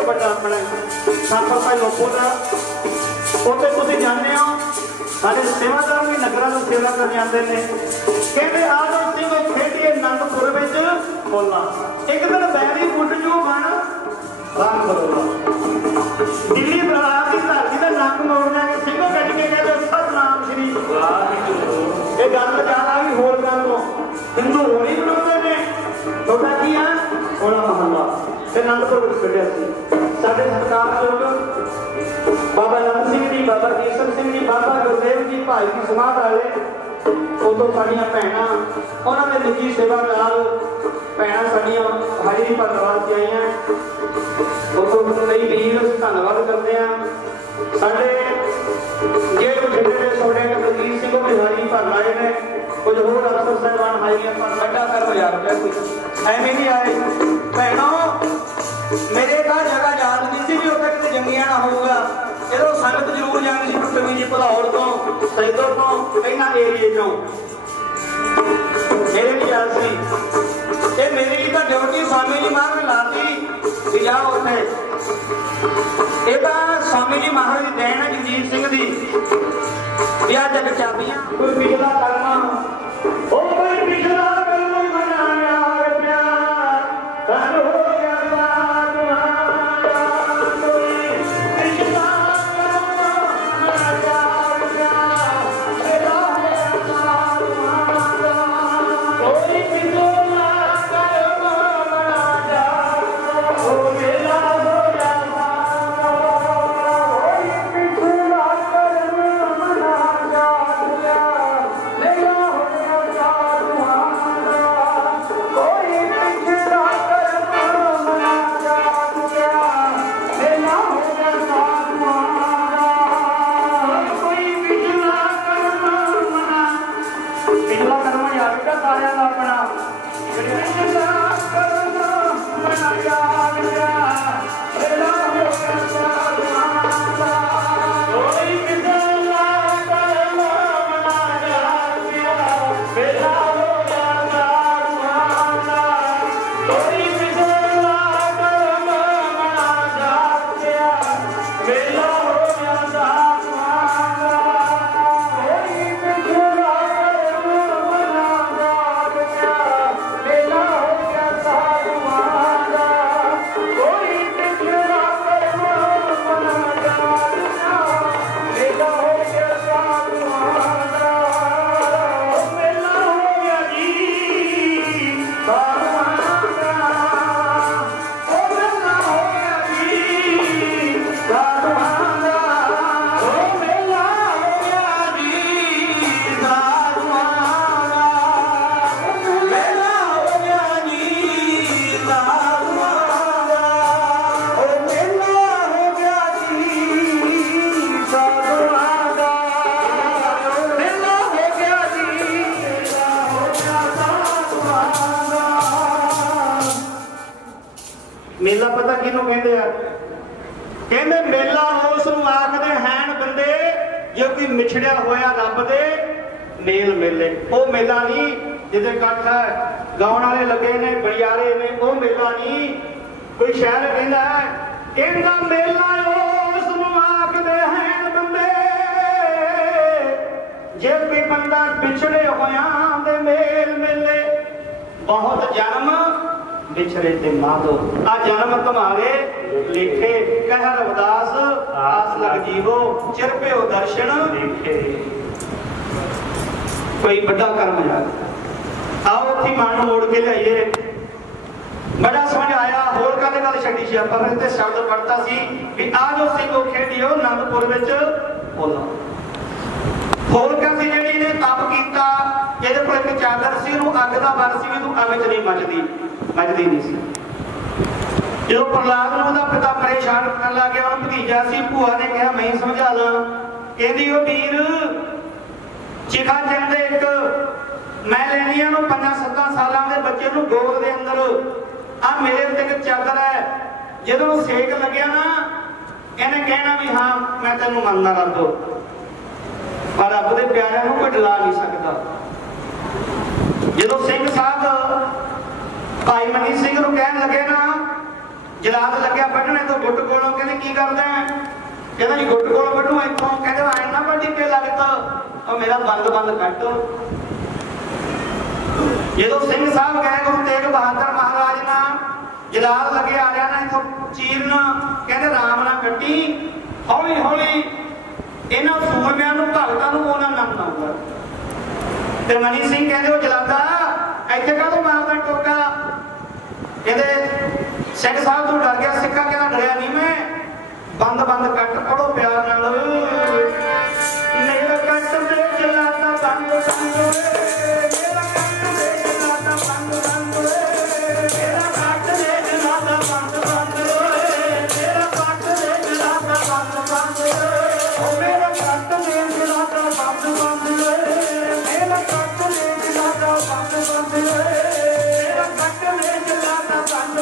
ਬਹੁਤ ਵੱਡਾ ਆਪਣਾ ਸਾਫਰ ਭਾਈ ਲੋਕੋ ਦਾ ਉੱਥੇ ਤੁਸੀਂ ਜਾਣਦੇ ਹੋ ਸਾਡੇ ਸੇਵਾਦਾਰ ਵੀ ਨਗਰਾਂ ਨੂੰ ਸੇਵਾ ਕਰਨ ਜਾਂਦੇ ਨੇ ਕਹਿੰਦੇ ਆਜੋ ਸਿੰਘ ਖੇਡੀਏ ਆਨੰਦਪੁਰ ਵਿੱਚ ਬੋਲਾਂ ਇੱਕ ਦਿਨ ਬੈਰੀ ਉੱਡ ਜੂ ਬਣ ਰਾਮ ਕਰੋਗਾ ਦਿੱਲੀ ਬਰਾਤ ਦੀ ਧਰਤੀ ਦਾ ਨੰਗ ਮੋੜਨਾ ਕਿ ਸਿੰਘੋ ਕੱਢ ਕੇ ਕਹਿੰਦੇ ਸਤਨਾਮ ਸ਼੍ਰੀ ਵਾਹਿਗੁਰੂ ਇਹ ਗੱਲ ਜ਼ਿਆਦਾ ਵੀ ਹੋਰ ਗੱਲ ਤੋਂ ਹਿੰਦੂ ਹੋਣੀ ਬਣਾਉਂਦੇ ਨੇ ਤੁਹਾਡਾ ਕੀ ਆ ਹੋਲਾ ਮਹੱਲਾ ਤੇ ਆਨੰਦਪੁਰ ਵਿੱਚ ਕੱਢਿਆ ਸੀ ਸਾਡੇ ਸਤਿਕਾਰਯੋਗ ਬਾਬਾ ਨੰਦ ਸਿੰਘ ਜੀ ਬਾਬਾ ਕੇਸਰ ਸਿੰਘ ਜੀ ਬਾਬਾ ਗੁਰਦੇਵ ਜੀ ਭਾਈ ਦੀ ਸਮਾਧ ਵਾਲੇ ਉਦੋਂ ਸਾਡੀਆਂ ਭੈਣਾਂ ਉਹਨਾਂ ਦੇ ਨਿੱਜੀ ਸੇਵਾ ਨਾਲ ਭੈਣਾਂ ਸਾਡੀਆਂ ਹਾਜ਼ਰੀ ਭਰਨ ਵਾਸਤੇ ਆਈਆਂ ਉਦੋਂ ਕਈ ਵੀਰ ਧੰਨਵਾਦ ਕਰਦੇ ਆ ਸਾਡੇ ਜਿਹੜੇ ਜਿਹੜੇ ਨੇ ਸੋਡੇ ਨੇ ਬਲਜੀਤ ਸਿੰਘ ਵੀ ਹਾਜ਼ਰੀ ਭਰਨ ਆਏ ਨੇ ਕੁਝ ਹੋਰ ਅਫਸਰ ਸਾਹਿਬਾਨ ਹਾਜ਼ਰੀਆਂ ਭਰਨ ਵੱਡਾ ਕਰ 1000 ਰੁਪਏ ਕੁਝ ਐਵੇਂ ਨਹੀਂ ਆਏ ਭੈਣੋ ਮੇਰੇ ਘਰ ਜਗ੍ਹਾ ਯਾਦ ਨਹੀਂ ਸੀ ਵੀ ਉੱਥੇ ਕਿਤੇ ਜੰਗੀਆਂ ਨਾ ਹੋਊਗਾ ਜਦੋਂ ਸੰਗਤ ਜ਼ਰੂਰ ਜਾਂਦੀ ਸੀ ਟੁੱਟਵੀਂ ਜੀ ਭਲੌੜ ਤੋਂ ਸੈਦੋਂ ਤੋਂ ਇਹਨਾਂ ਏਰੀਏ ਚੋਂ ਮੇਰੇ ਵੀ ਯਾਦ ਸੀ ਇਹ ਮੇਰੀ ਤਾਂ ਡਿਊਟੀ ਸਵਾਮੀ ਜੀ ਮਹਾਰਾਜ ਨੇ ਲਾਤੀ ਵੀ ਜਾ ਉੱਥੇ ਇਹ ਤਾਂ ਸਵਾਮੀ ਜੀ ਮਹਾਰਾਜ ਦੀ ਦੇਣ ਹੈ ਜਗਜੀਤ ਸਿੰਘ ਦੀ ਵਿਆਹ ਜਗ ਚਾਬੀਆਂ ਕੋਈ ਪਿਛਲਾ ਕਰਨਾ ਉਹ ਕੋਈ ਪਿਛਲਾ ਕਰਨਾ ਮਨਾਇਆ ਪਿਆਰ ਤਨ ਹੋ ਗਿਆ ਮੇਲਾ ਪਤਾ ਕਿਹਨੂੰ ਕਹਿੰਦੇ ਆ ਕਹਿੰਦੇ ਮੇਲਾ ਉਸ ਨੂੰ ਆਖਦੇ ਹੈਨ ਬੰਦੇ ਜੇ ਕੋਈ ਮਿਛੜਿਆ ਹੋਇਆ ਰੱਬ ਦੇ ਮੇਲ ਮੇਲੇ ਉਹ ਮੇਲਾ ਨਹੀਂ ਜਿਹਦੇ ਇਕੱਠ ਹੈ ਗਾਉਣ ਵਾਲੇ ਲੱਗੇ ਨੇ ਬੜਿਆਰੇ ਨੇ ਉਹ ਮੇਲਾ ਨਹੀਂ ਕੋਈ ਸ਼ਹਿਰ ਕਹਿੰਦਾ ਮੇਲਾ ਉਸ ਨੂੰ ਆਖਦੇ ਹੈਨ ਬੰਦੇ ਜੇ ਕੋਈ ਬੰਦਾ ਵਿਛੜੇ ਹੋਇਆਂ ਦੇ ਮੇਲ ਮੇਲੇ ਬਹੁਤ ਜਨਮ बिछड़े ते माधो आ जन्म तुम्हारे लिखे कह रविदास आस लग जीवो चिर पे हो दर्शन लिखे कोई बड़ा कर्म याद आओ उठी मन मोड़ के लाइए बड़ा समझ आया होर कहने गल छड्डी सी आपां ने ते शब्द पढ़ता सी कि आ जो सिंह खेडियो आनंदपुर विच बोला होर कहती जेड़ी ने तप कीता ਇਹਦੇ ਕੋਲ ਇੱਕ ਚਾਦਰ ਸੀ ਉਹਨੂੰ ਅੱਗ ਦਾ ਬਲ ਸੀ ਵੀ ਤੂੰ ਅੱਗ 'ਚ ਨਹੀਂ ਮੱਚਦੀ ਨਹੀਂ ਸੀ ਜਦੋਂ ਪ੍ਰਹਲਾਦ ਨੂੰ ਉਹਦਾ ਪਿਤਾ ਪਰੇਸ਼ਾਨ ਕਰਨ ਲੱਗ ਗਿਆ ਉਹਨੂੰ ਭਤੀਜਾ ਸੀ ਭੂਆ ਨੇ ਕਿਹਾ ਮੈਂ ਸਮਝਾ ਲਾਂ ਕਹਿੰਦੀ ਉਹ ਵੀਰ ਚਿਖਾ ਚੰਦੇ ਇੱਕ ਮੈਂ ਲੈਣੀ ਨੂੰ 5-7 ਸਾਲਾਂ ਦੇ ਬੱਚੇ ਨੂੰ ਗੋਦ ਦੇ ਅੰਦਰ ਆ ਮੇਰੇ ਉੱਤੇ ਇੱਕ ਚਾਦਰ ਹੈ ਜਦੋਂ ਸੇਕ ਲੱਗਿਆ ਨਾ ਇਹਨੇ ਕਹਿਣਾ ਵੀ ਹਾਂ ਮੈਂ ਤੈਨੂੰ ਮੰਨਦਾ ਕਰ ਦੋ ਪਰ ਰੱਬ ਦੇ ਪਿਆਰਿਆਂ ਨੂੰ ਕੋਈ ਡਲਾ ਨਹੀਂ ਸਕਦਾ ਜਦੋਂ ਸਿੰਘ ਸਾਹਿਬ ਭਾਈ ਮਨੀ ਸਿੰਘ ਨੂੰ ਕਹਿਣ ਲੱਗੇ ਨਾ ਜਲਾਦ ਲੱਗਿਆ ਵੱਢਣੇ ਤੋਂ ਗੁੱਟ ਕੋਲੋਂ, ਕਹਿੰਦੇ ਕੀ ਕਰਦਾ ਹੈ? ਕਹਿੰਦਾ ਜੀ ਗੁੱਟ ਕੋਲੋਂ ਵੱਢੂ ਇੱਥੋਂ। ਕਹਿੰਦੇ ਐ ਨਾ ਵੱਢ ਕੇ ਲੱਗਦਾ, ਉਹ ਮੇਰਾ ਬੰਦ ਕੱਟ। ਜਦੋਂ ਸਿੰਘ ਸਾਹਿਬ ਗਏ ਗੁਰੂ ਤੇਗ ਬਹਾਦਰ ਮਹਾਰਾਜ ਨਾਲ, ਜਲਾਦ ਲੱਗੇ ਆ ਰਿਹਾ ਨਾ ਇੱਥੋਂ ਚੀਰਨ, ਕਹਿੰਦੇ ਰਾਮ ਨਾਲ ਕੱਟੀ, ਹੌਲੀ ਹੌਲੀ ਇਹਨਾਂ ਸੂਰਮਿਆਂ ਨੂੰ ਭਗਤਾਂ ਨੂੰ ਉਹਨਾਂ ਨਾਮ ਆਊਗਾ। ਤੇ ਮਨੀ ਸਿੰਘ ਕਹਿੰਦੇ ਉਹ ਜਲਾਦਾ ਇੱਥੇ ਕਾਹਦੋਂ ਮਾਰਦਾ ਟੋਕਾ? ਕਹਿੰਦੇ ਸਿੰਘ ਸਾਹਿਬ ਤੋਂ ਡਰ ਗਿਆ ਸਿੱਖਾ, ਕਹਿੰਦਾ ਡਰਿਆ ਨਹੀਂ ਮੈਂ, ਬੰਦ ਕੱਟ ਪੜੋ ਪਿਆਰ ਨਾਲ। ਮੇਰਾ ਕੱਟ ਦੇ ਜਲਾਦਾ ਬੰਦ ਮੇਰਾ ਕੱਟ ਦੇ ਜਲਾਦਾ ਬੰਦ ਮੇਰਾ ਕੱਟ ਦੇ ਜਲਾਦਾ ਬੰਦ ਮੇਰਾ ਕੱਟ ਦੇ ਜਲਾਦਾ ਬੰਦ ਉਹ ਮੇਰਾ ਕੱਟ ਦੇ ਜਲਾਦਾ ਬੰਦ ਮੇਰਾ ਕੱਟ ਦੇ ਜਲਾਦਾ ਬੰਦ ਮੇਰਾ ਕੱਟ ਦੇ ਜਲਾਦਾ ਬੰਦ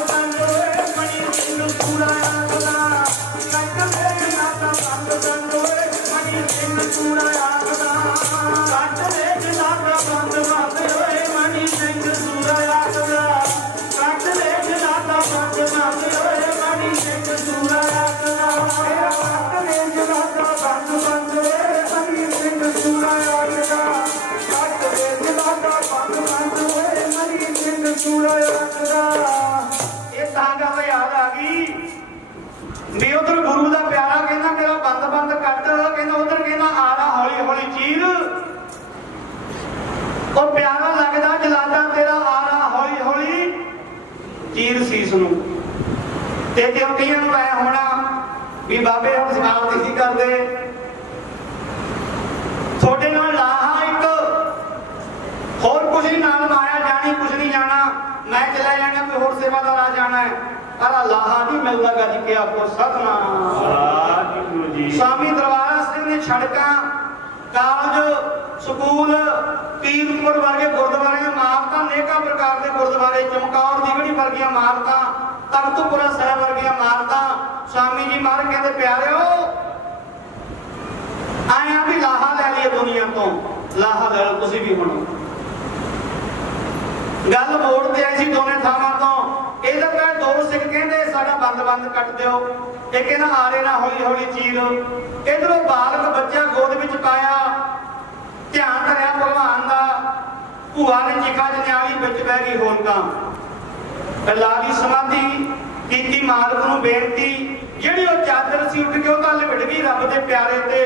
ਮਣੀ ਸਿੰਘ ਪੂਰਾ ਆਖਦਾ, ਕੱਟ ਦੇ ਜਲਾਦਾ ਬੰਦ ਮਣੀ ਸਿੰਘ ਪੂਰਾ ਆਖਦਾ, ਕੱਟ ਦੇ ਜਲਾਦਾ ਬੰਦ ਮਣੀ ਸਿੰਘ ਪੂਰਾ ਆਖਦਾ, ਕੱਟ ਦੇ ਜਲਾਦਾ ਬੰਦ ਮਣੀ ਸਿੰਘ ਪੂਰਾ ਆਖਦਾ, ਮੇਰਾ ਕੱਟ ਦੇ ਜਲਾਦਾ ਬੰਦ ਮਣੀ ਸਿੰਘ ਪੂਰਾ ਆਖਦਾ, ਕੱਟ ਦੇ ਜਲਾਦਾ ਬੰਦ ਮਣੀ ਸਿੰਘ ਪੂਰਾ ਆਖਦਾ। ਇਹ ਤਾਂ ਗੱਲ ਯਾਦ ਆ ਗਈ ਵੀ ਉਧਰ ਗੁਰੂ ਦਾ ਪਿਆਰਾ ਕਹਿੰਦਾ ਮੇਰਾ ਬੰਦ ਕੱਟ, ਕਹਿੰਦਾ ਉਧਰ ਕਹਿੰਦਾ ਆਲਾ ਹੌਲੀ ਹੌਲੀ ਚੀਰ। ਉਹ ਪਿਆਰਾ ਲੱਗਦਾ ਜਲਾਦਾ ਤੇਰਾ ਆਲਾ ਹੌਲੀ ਹੌਲੀ ਚੀਰ ਸੀਸ ਨੂੰ। ਤੇ ਕਿਉਂ ਕਈਆਂ ਨੂੰ ਐ ਹੋਣਾ ਵੀ ਬਾਬੇ ਹੁਣ ਸਵਾਲ ਨਹੀਂ ਕਰਦੇ, ਤੁਹਾਡੇ ਨਾਲ ਲਾਹਾ ਇੱਕ ਹੋਰ ਕੁਝ ਨਹੀਂ, ਨਾਲ ਮਾਇਆ ਜਾਣੀ ਕੁਝ ਨਹੀਂ ਜਾਣਾ, ਮੈਂ ਚਲਾ ਜਾਣਾ ਕੋਈ ਹੋਰ ਸੇਵਾਦਾਰ ਆ ਜਾਣਾ ਹੈ, ਪਰ ਲਾਹਾ ਨਹੀਂ ਮਿਲਦਾ ਗੱਜ ਕੇ ਆਪੋ ਸਤਨਾਮ ਵਾਹਿਗੁਰੂ ਜੀ। स्वामी दरबारा सिंह ने सड़ਕਾਂ, ਕਾਲਜ, ਸਕੂਲ, ਪੀਰਪੁਰ ਵਰਗੇ ਗੁਰਦੁਆਰਿਆਂ ਇਮਾਰਤਾਂ, ਅਨੇਕਾਂ ਪ੍ਰਕਾਰ ਦੇ ਗੁਰਦੁਆਰੇ, ਚਮਕੌਰ ਦੀਗੜੀ ਵਰਗੀਆਂ ਇਮਾਰਤਾਂ, ਤਖਤਪੁਰਾ ਸਾਹਿਬ ਵਰਗੀਆਂ ਇਮਾਰਤਾਂ, स्वामी जी ਮਹਾਰਾਜ ਕਹਿੰਦੇ ਪਿਆਰਿਓ ਆਇਆ ਵੀ ਲਾਹਾ ਲੈ ਲਈਏ ਦੁਨੀਆ ਤੋਂ, ਲਾਹਾ ਲੈ ਲਓ ਤੁਸੀਂ ਵੀ ਹੁਣ। ਗੱਲ ਮੋੜ ਤੇ ਆਈ ਸੀ ਦੋਨੇ ਥਾਵਾਂ ਤੋਂ। ਇਹਦਾ ਕਹੇ ਦੋ ਸਿੱਖ ਕਹਿੰਦੇ ਸਾਡਾ ਬੰਦ ਕੱਟ ਦਿਓ, ਇਹ ਕਹਿੰਦਾ ਆਰੇ ਨਾ ਹੌਲੀ ਹੌਲੀ ਚੀਰ। ਇਧਰੋਂ ਬਾਲਕ ਬੱਚਾ ਗੋਦ ਵਿੱਚ ਪਾਇਆ, ਧਿਆਨ ਧਰਿਆ ਭਗਵਾਨ ਦਾ, ਭੂਆ ਨੇ ਚਿਖਾ ਜਨਿਆਲੀ ਵਿੱਚ ਬਹਿ ਗਈ ਹੋਲਕਾਂ, ਲਾਲੀ ਸਮਾਧੀ ਕੀਤੀ ਮਾਲਕ ਨੂੰ ਬੇਨਤੀ, ਜਿਹੜੀ ਉਹ ਚਾਦਰ ਸੀ ਉੱਠ ਕੇ ਉਹ ਤਾਂ ਲਿਵੜ ਗਈ ਰੱਬ ਦੇ ਪਿਆਰੇ ਤੇ,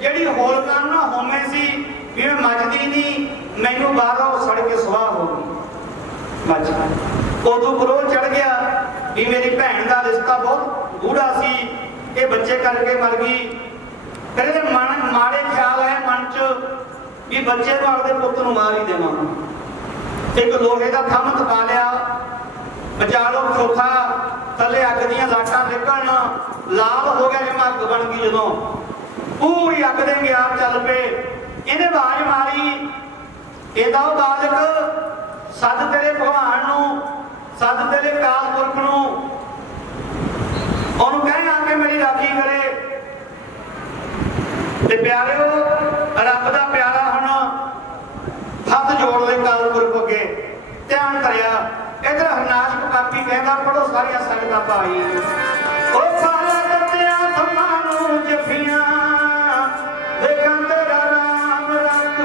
ਜਿਹੜੀ ਹੋਲਕਾਂ ਨੂੰ ਨਾ ਹੋਮੇ ਸੀ ਵੀ ਮੈਂ ਮੱਚਦੀ ਨਹੀਂ, ਮੈਨੂੰ ਬਾਹਰੋਂ ਸੜ ਕੇ ਸੁਆਹ ਹੋ ਗਈ ਮੱਚ। ਉਦੋਂ ਬਰੋ ਚੜ ਗਿਆ ਵੀ ਮੇਰੀ ਭੈਣ ਦਾ ਰਿਸ਼ਤਾ ਬਹੁਤ ਗੂੜਾ ਸੀ, ਇਹ ਬੱਚੇ ਕਰਕੇ ਮਰ ਗਈ। ਫਿਰ ਇਹਦੇ ਮਨ ਮਾੜੇ ਖਿਆਲ ਆਏ ਮਨ ਚ ਵੀ ਬੱਚੇ ਨੂੰ ਆਪਦੇ ਪੁੱਤ ਨੂੰ ਮਾਰ ਹੀ ਦੇਵਾਂ। ਇੱਕ ਲੋਹੇ ਦਾ ਥੰਮ ਤਪਾ ਲਿਆ, ਵਿਚਾਲੋ ਚੌਥਾ ਥੱਲੇ ਅੱਗ ਦੀਆਂ ਲਾਟਾਂ ਨਿਕਲਣ, ਲਾਲ ਹੋ ਗਿਆ ਜਿਵੇਂ ਅੱਗ ਬਣ ਗਈ। ਜਦੋਂ ਪੂਰੀ ਅੱਗ ਦੇ ਗਿਆਰ ਚੱਲ ਪਏ, ਇਹਨੇ ਆਵਾਜ਼ ਮਾਰੀ, ਇਹਦਾ ਉਹ ਬਾਲਕ ਸੱਦ ਤੇਰੇ ਭਗਵਾਨ ਨੂੰ, ਸੱਦ ਤੇਰੇ ਕਾਲ ਪੁਰਖ ਨੂੰ, ਉਹਨੂੰ ਕਹੇ ਆ ਕੇ ਮੇਰੀ ਰਾਖੀ ਕਰੇ। ਤੇ ਪਿਆਰਿਓ ਰੱਬ ਦਾ ਪਿਆਰਾ ਹੁਣ ਹੱਥ ਜੋੜ ਲੈ ਕਾਲ ਪੁਰਖ ਅੱਗੇ, ਧਿਆਨ ਕਰਿਆ। ਇਧਰ ਹਰਨਾਸ਼ਕ ਪਾਪੀ ਕਹਿੰਦਾ ਪੜੋ ਸਾਰੀਆਂ ਸੰਗਤਾਂ ਭਾਈ, ਉਹ ਸਾਲਾ ਦਿੱਤਿਆਂ ਥੰਮਾਂ ਨੂੰ ਜੱਫੀਆਂ, ਦੇਖਾਂ ਤੇਰਾ ਰਾਮ ਰੱਖ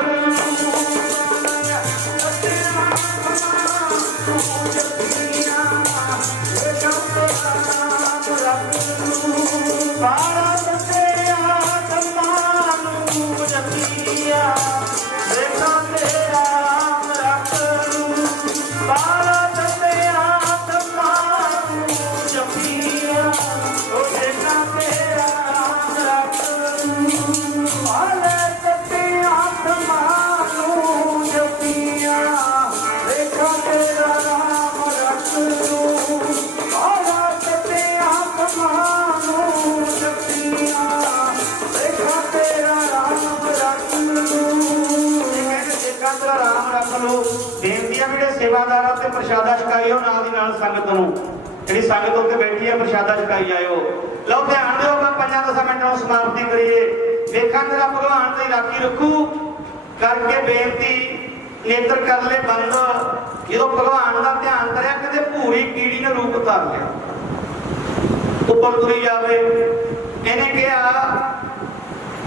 सेवादार से प्रशादा छकाइयो, नाल दी नाल संगत नूं, जिहड़ी संगत उत्ते बैठी है प्रशादा छकाई आयो। लो ध्यान दिओ, मैं 5-10 मिनटां नूं समाप्ति करिए। देखां तेरा भगवान दी राखी रखू करके बेनती, नेत्र कर ले बंद। जो भगवान का ध्यान करिया, कदे भूरी कीड़ी ने रूप धार लिया, ਉੱਪਰ ਤੁਰੀ ਜਾਵੇ। ਇਹਨੇ ਕਿਹਾ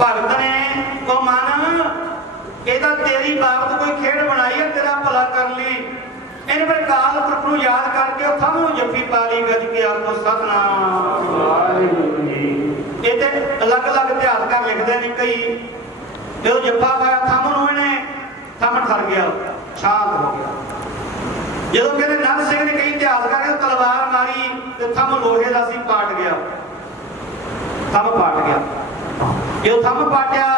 ਭਗਤ ਨੇ ਕੋ ਮਨ ਇਹ ਤਾਂ ਤੇਰੀ ਬਾਬਤ ਕੋਈ ਖੇਡ ਬਣਾਈ ਹੈ, ਤੇਰਾ ਭਲਾ ਕਰਨ ਲਈ। ਇਹਨੇ ਫਿਰ ਕਾਲ ਪੁਰਖ ਨੂੰ ਯਾਦ ਕਰਕੇ ਉਹ ਥੰਮ ਨੂੰ ਜੱਫੀ ਪਾ ਲਈ, ਗੱਜ ਕੇ ਆਖੋ ਸਤਨਾਮ ਵਾਹਿਗੁਰੂ ਜੀ। ਇਹ ਤੇ ਅਲੱਗ-ਅਲੱਗ ਇਤਿਹਾਸਕਾਰ ਲਿਖਦੇ ਨੇ ਕਈ। ਜਦੋਂ ਜੱਫਾ ਪਾਇਆ ਥੰਮ ਨੂੰ, ਇਹਨੇ ਥੰਮ ਠਰ ਗਿਆ, ਸ਼ਾਂਤ ਹੋ ਗਿਆ। ਜਦੋਂ ਕਹਿੰਦੇ ਨੰਦ ਸਿੰਘ ਨੇ ਕਈ ਇਤਿਹਾਸਕਾਰ ਨੇ ਤਲਵਾਰ ਮਾਰੀ ਤੇ ਥੰਮ ਲੋਹੇ ਦਾ ਸੀ, ਪਾਟ ਗਿਆ, ਥੰਮ ਪਾਟ ਗਿਆ। ਜਦੋਂ ਥੰਮ ਪਾਟਿਆ,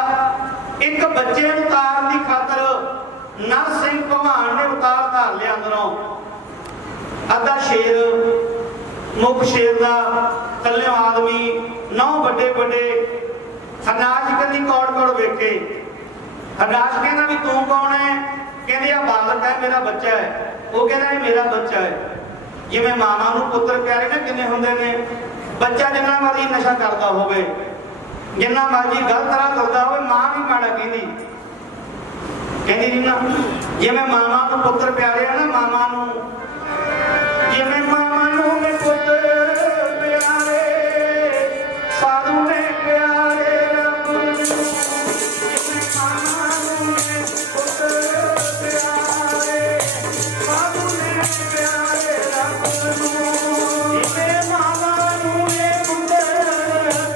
ਇੱਕ ਬੱਚੇ ਨੂੰ ਉਤਾਰਨ ਦੀ ਖਾਤਰ ਨਰ ਸਿੰਘ ਭਗਵਾਨ ਨੇ ਉਤਾਰ ਧਾਰ ਲਿਆ ਅੰਦਰੋਂ। ਅੱਧਾ ਸ਼ੇਰ, ਮੁੱਖ ਸ਼ੇਰ ਦਾ, ਥੱਲਿਓਂ ਆਦਮੀ, 9 ਵੱਡੇ ਵੱਡੇ। ਹਰਨਾਸ਼ ਕਹਿੰਦੀ ਕੌੜ ਕੌੜ ਵੇਖੇ। ਹਰਨਾਸ਼ ਕਹਿੰਦਾ ਵੀ ਤੂੰ ਕੌਣ ਹੈ? ਕਹਿੰਦੇ ਆ ਬਾਲਕ ਹੈ, ਮੇਰਾ ਬੱਚਾ ਹੈ। ਉਹ ਕਹਿੰਦਾ ਇਹ ਮੇਰਾ ਬੱਚਾ ਹੈ। ਜਿਵੇਂ ਮਾਵਾਂ ਨੂੰ ਪੁੱਤਰ ਪਿਆਰੇ ਨਾ ਕਿੰਨੇ ਹੁੰਦੇ ਨੇ। ਬੱਚਾ ਜਿੰਨਾ ਮਰਜ਼ੀ ਨਸ਼ਾ ਕਰਦਾ ਹੋਵੇ, ਜਿੰਨਾ ਮਰਜ਼ੀ ਗਲਤ ਤਰ੍ਹਾਂ ਕਰਦਾ ਹੋਵੇ, ਮਾਂ ਵੀ ਮਾੜਾ ਕਹਿੰਦੀ ਜੀ ਨਾ। ਜਿਵੇਂ ਮਾਵਾਂ ਨੂੰ ਪੁੱਤਰ ਪਿਆਰੇ ਆ ਨਾ, ਮਾਵਾਂ ਨੂੰ, ਜਿਵੇਂ ਮਾਵਾਂ ਨੂੰ ਨੇ ਪੁੱਤਰ ਪਿਆਰੇ, ਸਾਧੂ ਨੇ ਪਿਆਰੇ ਰੱਬ ਨੂੰ। ਜਿਵੇਂ ਮਾਵਾਂ ਨੂੰ ਨੇ ਪੁੱਤਰ ਪਿਆਰੇ, ਸਾਧੂ ਨੇ ਪਿਆਰੇ ਰੱਬ ਨੂੰ। ਜਿਵੇਂ ਮਾਵਾਂ ਨੂੰ ਨੇ ਪੁੱਤਰ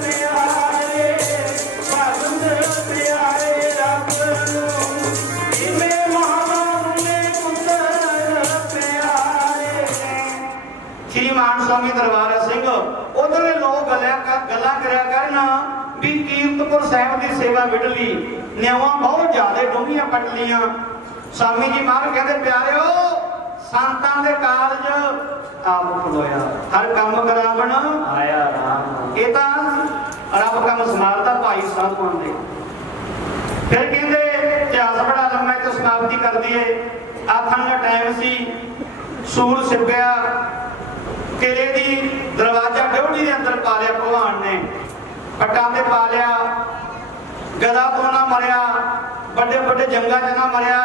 ਪਿਆਰੇ, ਸਾਧੂ ਨੇ ਪਿਆਰੇ ਰੱਬ ਨੂੰ। ਸ਼੍ਰੀ ਮਾਨ ਸਵਾਮੀ ਦਰਬਾਰਾ ਸਿੰਘ ਉਧਰਲੇ ਲੋਕ ਗੱਲਾਂ ਕਰਿਆ ਕਰਨ ਵੀ ਕੀਰਤਪੁਰ ਸਾਹਿਬ ਦੀ ਸੇਵਾ ਵਿਡਲੀ, ਨਿਆਵਾਂ ਬਹੁਤ ਜ਼ਿਆਦਾ ਡੂੰਘੀਆਂ ਪਟ ਲੀਆਂ। ਸਵਾਮੀ ਜੀ ਮਹਾਰਾਜ ਕਹਿੰਦੇ ਪਿਆਰਿਓ, ਸੰਤਾਂ ਦੇ ਕਾਰਜ ਆਪ ਖਲੋਇਆ, ਹਰ ਕੰਮ ਕਰਾਵਣ ਆਇਆ ਰਾਮ। ਇਹ ਤਾਂ ਰੱਬ ਕੰਮ ਸਮਾਰਦਾ ਭਾਈ ਸਾਧੂਆਂ ਦੇ। ਫਿਰ ਕਹਿੰਦੇ ਇਤਿਹਾਸ ਬੜਾ ਲੰਮਾ, ਤੇ ਸਮਾਪਤੀ ਕਰ ਦਈਏ। ਆਥਣ ਦਾ ਟਾਈਮ ਸੀ, ਸੂਰ ਸਿੱਪਿਆ, ਕਿਲੇ ਦੀ ਦਰਵਾਜ਼ਾ ਡਿਉਢੀ ਦੇ ਅੰਦਰ ਪਾ ਲਿਆ ਭਗਵਾਨ ਨੇ, ਪੱਟਾਂ ਤੇ ਪਾ ਲਿਆ। ਗਦਾ ਤੋਂ ਨਾ ਮਰਿਆ, ਵੱਡੇ ਵੱਡੇ ਜੰਗਾਂ 'ਚ ਨਾ ਮਰਿਆ,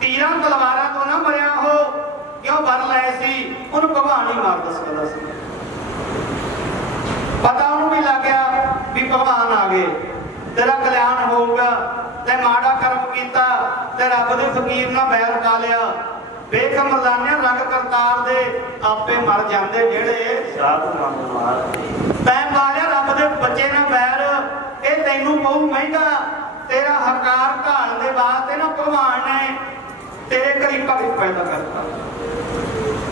ਤੀਰਾਂ ਤਲਵਾਰਾਂ ਤੋਂ ਨਾ ਮਰਿਆ। ਉਹ ਕਿਉਂ ਵਰ ਲਏ ਸੀ, ਉਹਨੂੰ ਭਗਵਾਨ ਹੀ ਮਾਰ ਸਕਦਾ ਸੀ। ਪਤਾ ਉਹਨੂੰ ਵੀ ਲੱਗ ਗਿਆ ਵੀ ਭਗਵਾਨ ਆ ਗਏ, ਤੇਰਾ ਕਲਿਆਣ ਹੋਊਗਾ। ਤੇ ਮਾੜਾ ਕਰਮ ਕੀਤਾ ਤੇ ਰੱਬ ਦੇ ਫਕੀਰ ਨਾਲ ਬੈਰ ਪਾ ਲਿਆ। ਵੇਖ ਮਰਦਾਨਿਆਂ ਰੰਗ ਕਰਤਾਰ ਦੇ, ਆਪੇ ਮਰ ਜਾਂਦੇ ਜਿਹੜੇ ਸਾਧ ਮੰਗ ਮਾਰ। ਤੈਂ ਪਾ ਲਿਆ ਰੱਬ ਦੇ ਬੱਚੇ ਨਾਲ ਬੈਰ, ਇਹ ਤੈਨੂੰ ਪਊ ਮਹਿੰਗਾ। ਤੇਰਾ ਹਕਾਰ ਢਾਣ ਦੇ ਵਾਸਤੇ ਨਾ ਭਗਵਾਨ ਨੇ ਤੇਰੇ ਘਰੀ ਭਗਤ ਪੈਦਾ ਕਰਤਾ।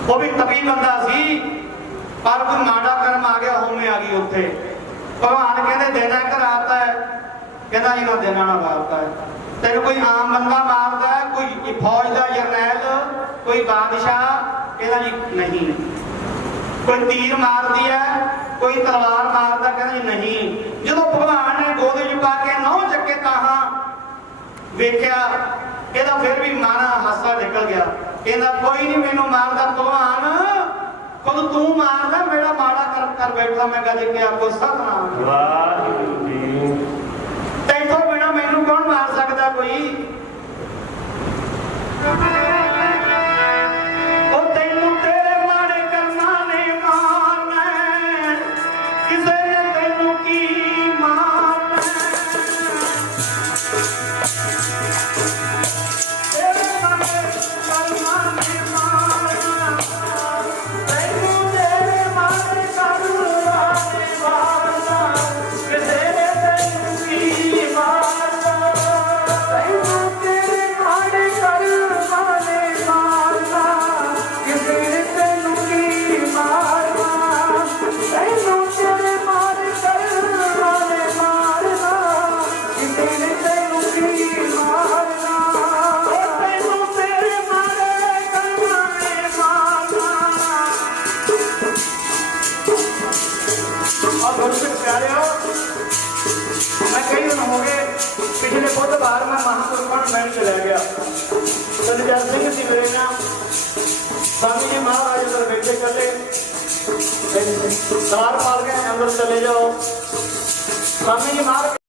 ਉਹ ਵੀ ਤਪੀ ਬੰਦਾ ਸੀ, ਪਰ ਕੋਈ ਮਾੜਾ ਕਰਮ ਆ ਗਿਆ, ਹੋਮੇ ਆ ਗਈ ਉੱਥੇ। ਭਗਵਾਨ ਕਹਿੰਦੇ ਦਿਨ ਹੈ ਕਿ ਰਾਤ ਹੈ? ਕਹਿੰਦਾ ਇਹਨਾਂ ਦਿਨਾਂ ਨਾਲ ਰਾਤ ਹੈ। ਤੈਨੂੰ ਕੋਈ ਆਮ ਬੰਦਾ ਮਾਰਦਾ, ਕੋਈ ਫੌਜ ਦਾ ਜਰਨੈਲ, ਕੋਈ ਬਾਦਸ਼ਾਹ? ਕਹਿੰਦਾ ਜੀ ਨਹੀਂ। ਕੋਈ ਤੀਰ ਮਾਰਦੀ ਹੈ, ਕੋਈ ਤਲਵਾਰ ਮਾਰਦਾ? ਕਹਿੰਦਾ ਜੀ ਨਹੀਂ। ਜਦੋਂ ਭਗਵਾਨ ਨੇ ਗੋਦ ਵਿੱਚ ਪਾ ਕੇ 9 ਚੱਕੇ ਤਾਹਾਂ ਵੇਖਿਆ, ਇਹਦਾ ਫਿਰ ਵੀ ਮਨ ਹਾਸਾ ਨਿਕਲ ਗਿਆ। ਕਹਿੰਦਾ ਕੋਈ ਨਹੀਂ ਮੈਨੂੰ ਮਾਰਦਾ, ਭਗਵਾਨ ਖੁਦ ਤੂੰ ਮਾਰਦਾ। ਮੇਰਾ ਮਾੜਾ ਕਰਮ ਕਰ ਬੈਠਾ, ਮੈਂ ਗੱਜ ਕੇ ਆਖੋ ਸਤਨਾਮ ਵਾਹਿਗੁਰੂ ਜੀ। ਤੈਥੋਂ ਬਿਨਾਂ ਮੈਨੂੰ ਕੌਣ ਮਾਰ ਸਕਦਾ ਕੋਈ? ਉਹ ਤੈਨੂੰ ਤੇਰੇ ਮਾੜੇ ਕਰਮਾਂ ਨੇ ਮਾਰਨਾ, ਕਿਸੇ ਨੇ ਤੈਨੂੰ ਕੀ ਮਾਰਨਾ। ਤੇਰੇ ਮਾੜੇ ਕਰਮਾਂ ਨੇ ਮਾਰਨਾ, ਤੈਨੂੰ ਤੇਰੇ ਮਾੜੇ ਕਰਮਾਂ ਨੇ ਮਾਰਨਾ, ਕਿਸੇ ਨੇ ਤੈਨੂੰ ਕੀ ਮਾਰਨਾ। ਤੈਨੂੰ ਤੇਰੇ ਮਾੜੇ ਕਰਮਾਂ ਨੇ ਮਾਰਨਾ, ਕਿਸੇ ਨੇ ਤੈਨੂੰ ਕੀ ਮਾਰਨਾ। ਤੈਨੂੰ ਤੇਰੇ ਮਾੜੇ ਕਰਮਾਂ ਨੇ ਮਾਰਨਾ, ਕਿਸੇ ਨੇ ਤੈਨੂੰ ਕੀ ਮਾਰਨਾ। ਤੈਨੂੰ ਤੇਰੇ ਮਾੜੇ ਕਰਮਾਂ ਨੇ ਮਾਰਨਾ। ਆ ਗੁਰਸਿੱਖ ਪਿਆਰਿਓ, ਮੈਂ ਕਈ ਦਿਨ ਹੋ ਗਏ, ਪਿਛਲੇ ਬੁੱਧਵਾਰ ਮੈਂ ਮਹਾਂਪੁਰਖਾਂ ਨੂੰ ਮਿਲਣ ਚਲਿਆ ਗਿਆ। ਸਤਿਗੁਰੂ ਸਿੰਘ ਜੀ ਮੇਰੇ ਨਾਲ ਸਵਾਮੀ ਜੀ ਮਹਾਰਾਜ ਅੰਦਰ ਬੈਠੇ ਚੱਲੇ, ਸਵਾਰ ਪਾਲ ਕੇ ਅੰਦਰ ਚਲੇ ਜਾਓ। ਸਵਾਮੀ ਜੀ ਮਹਾਰਾਜ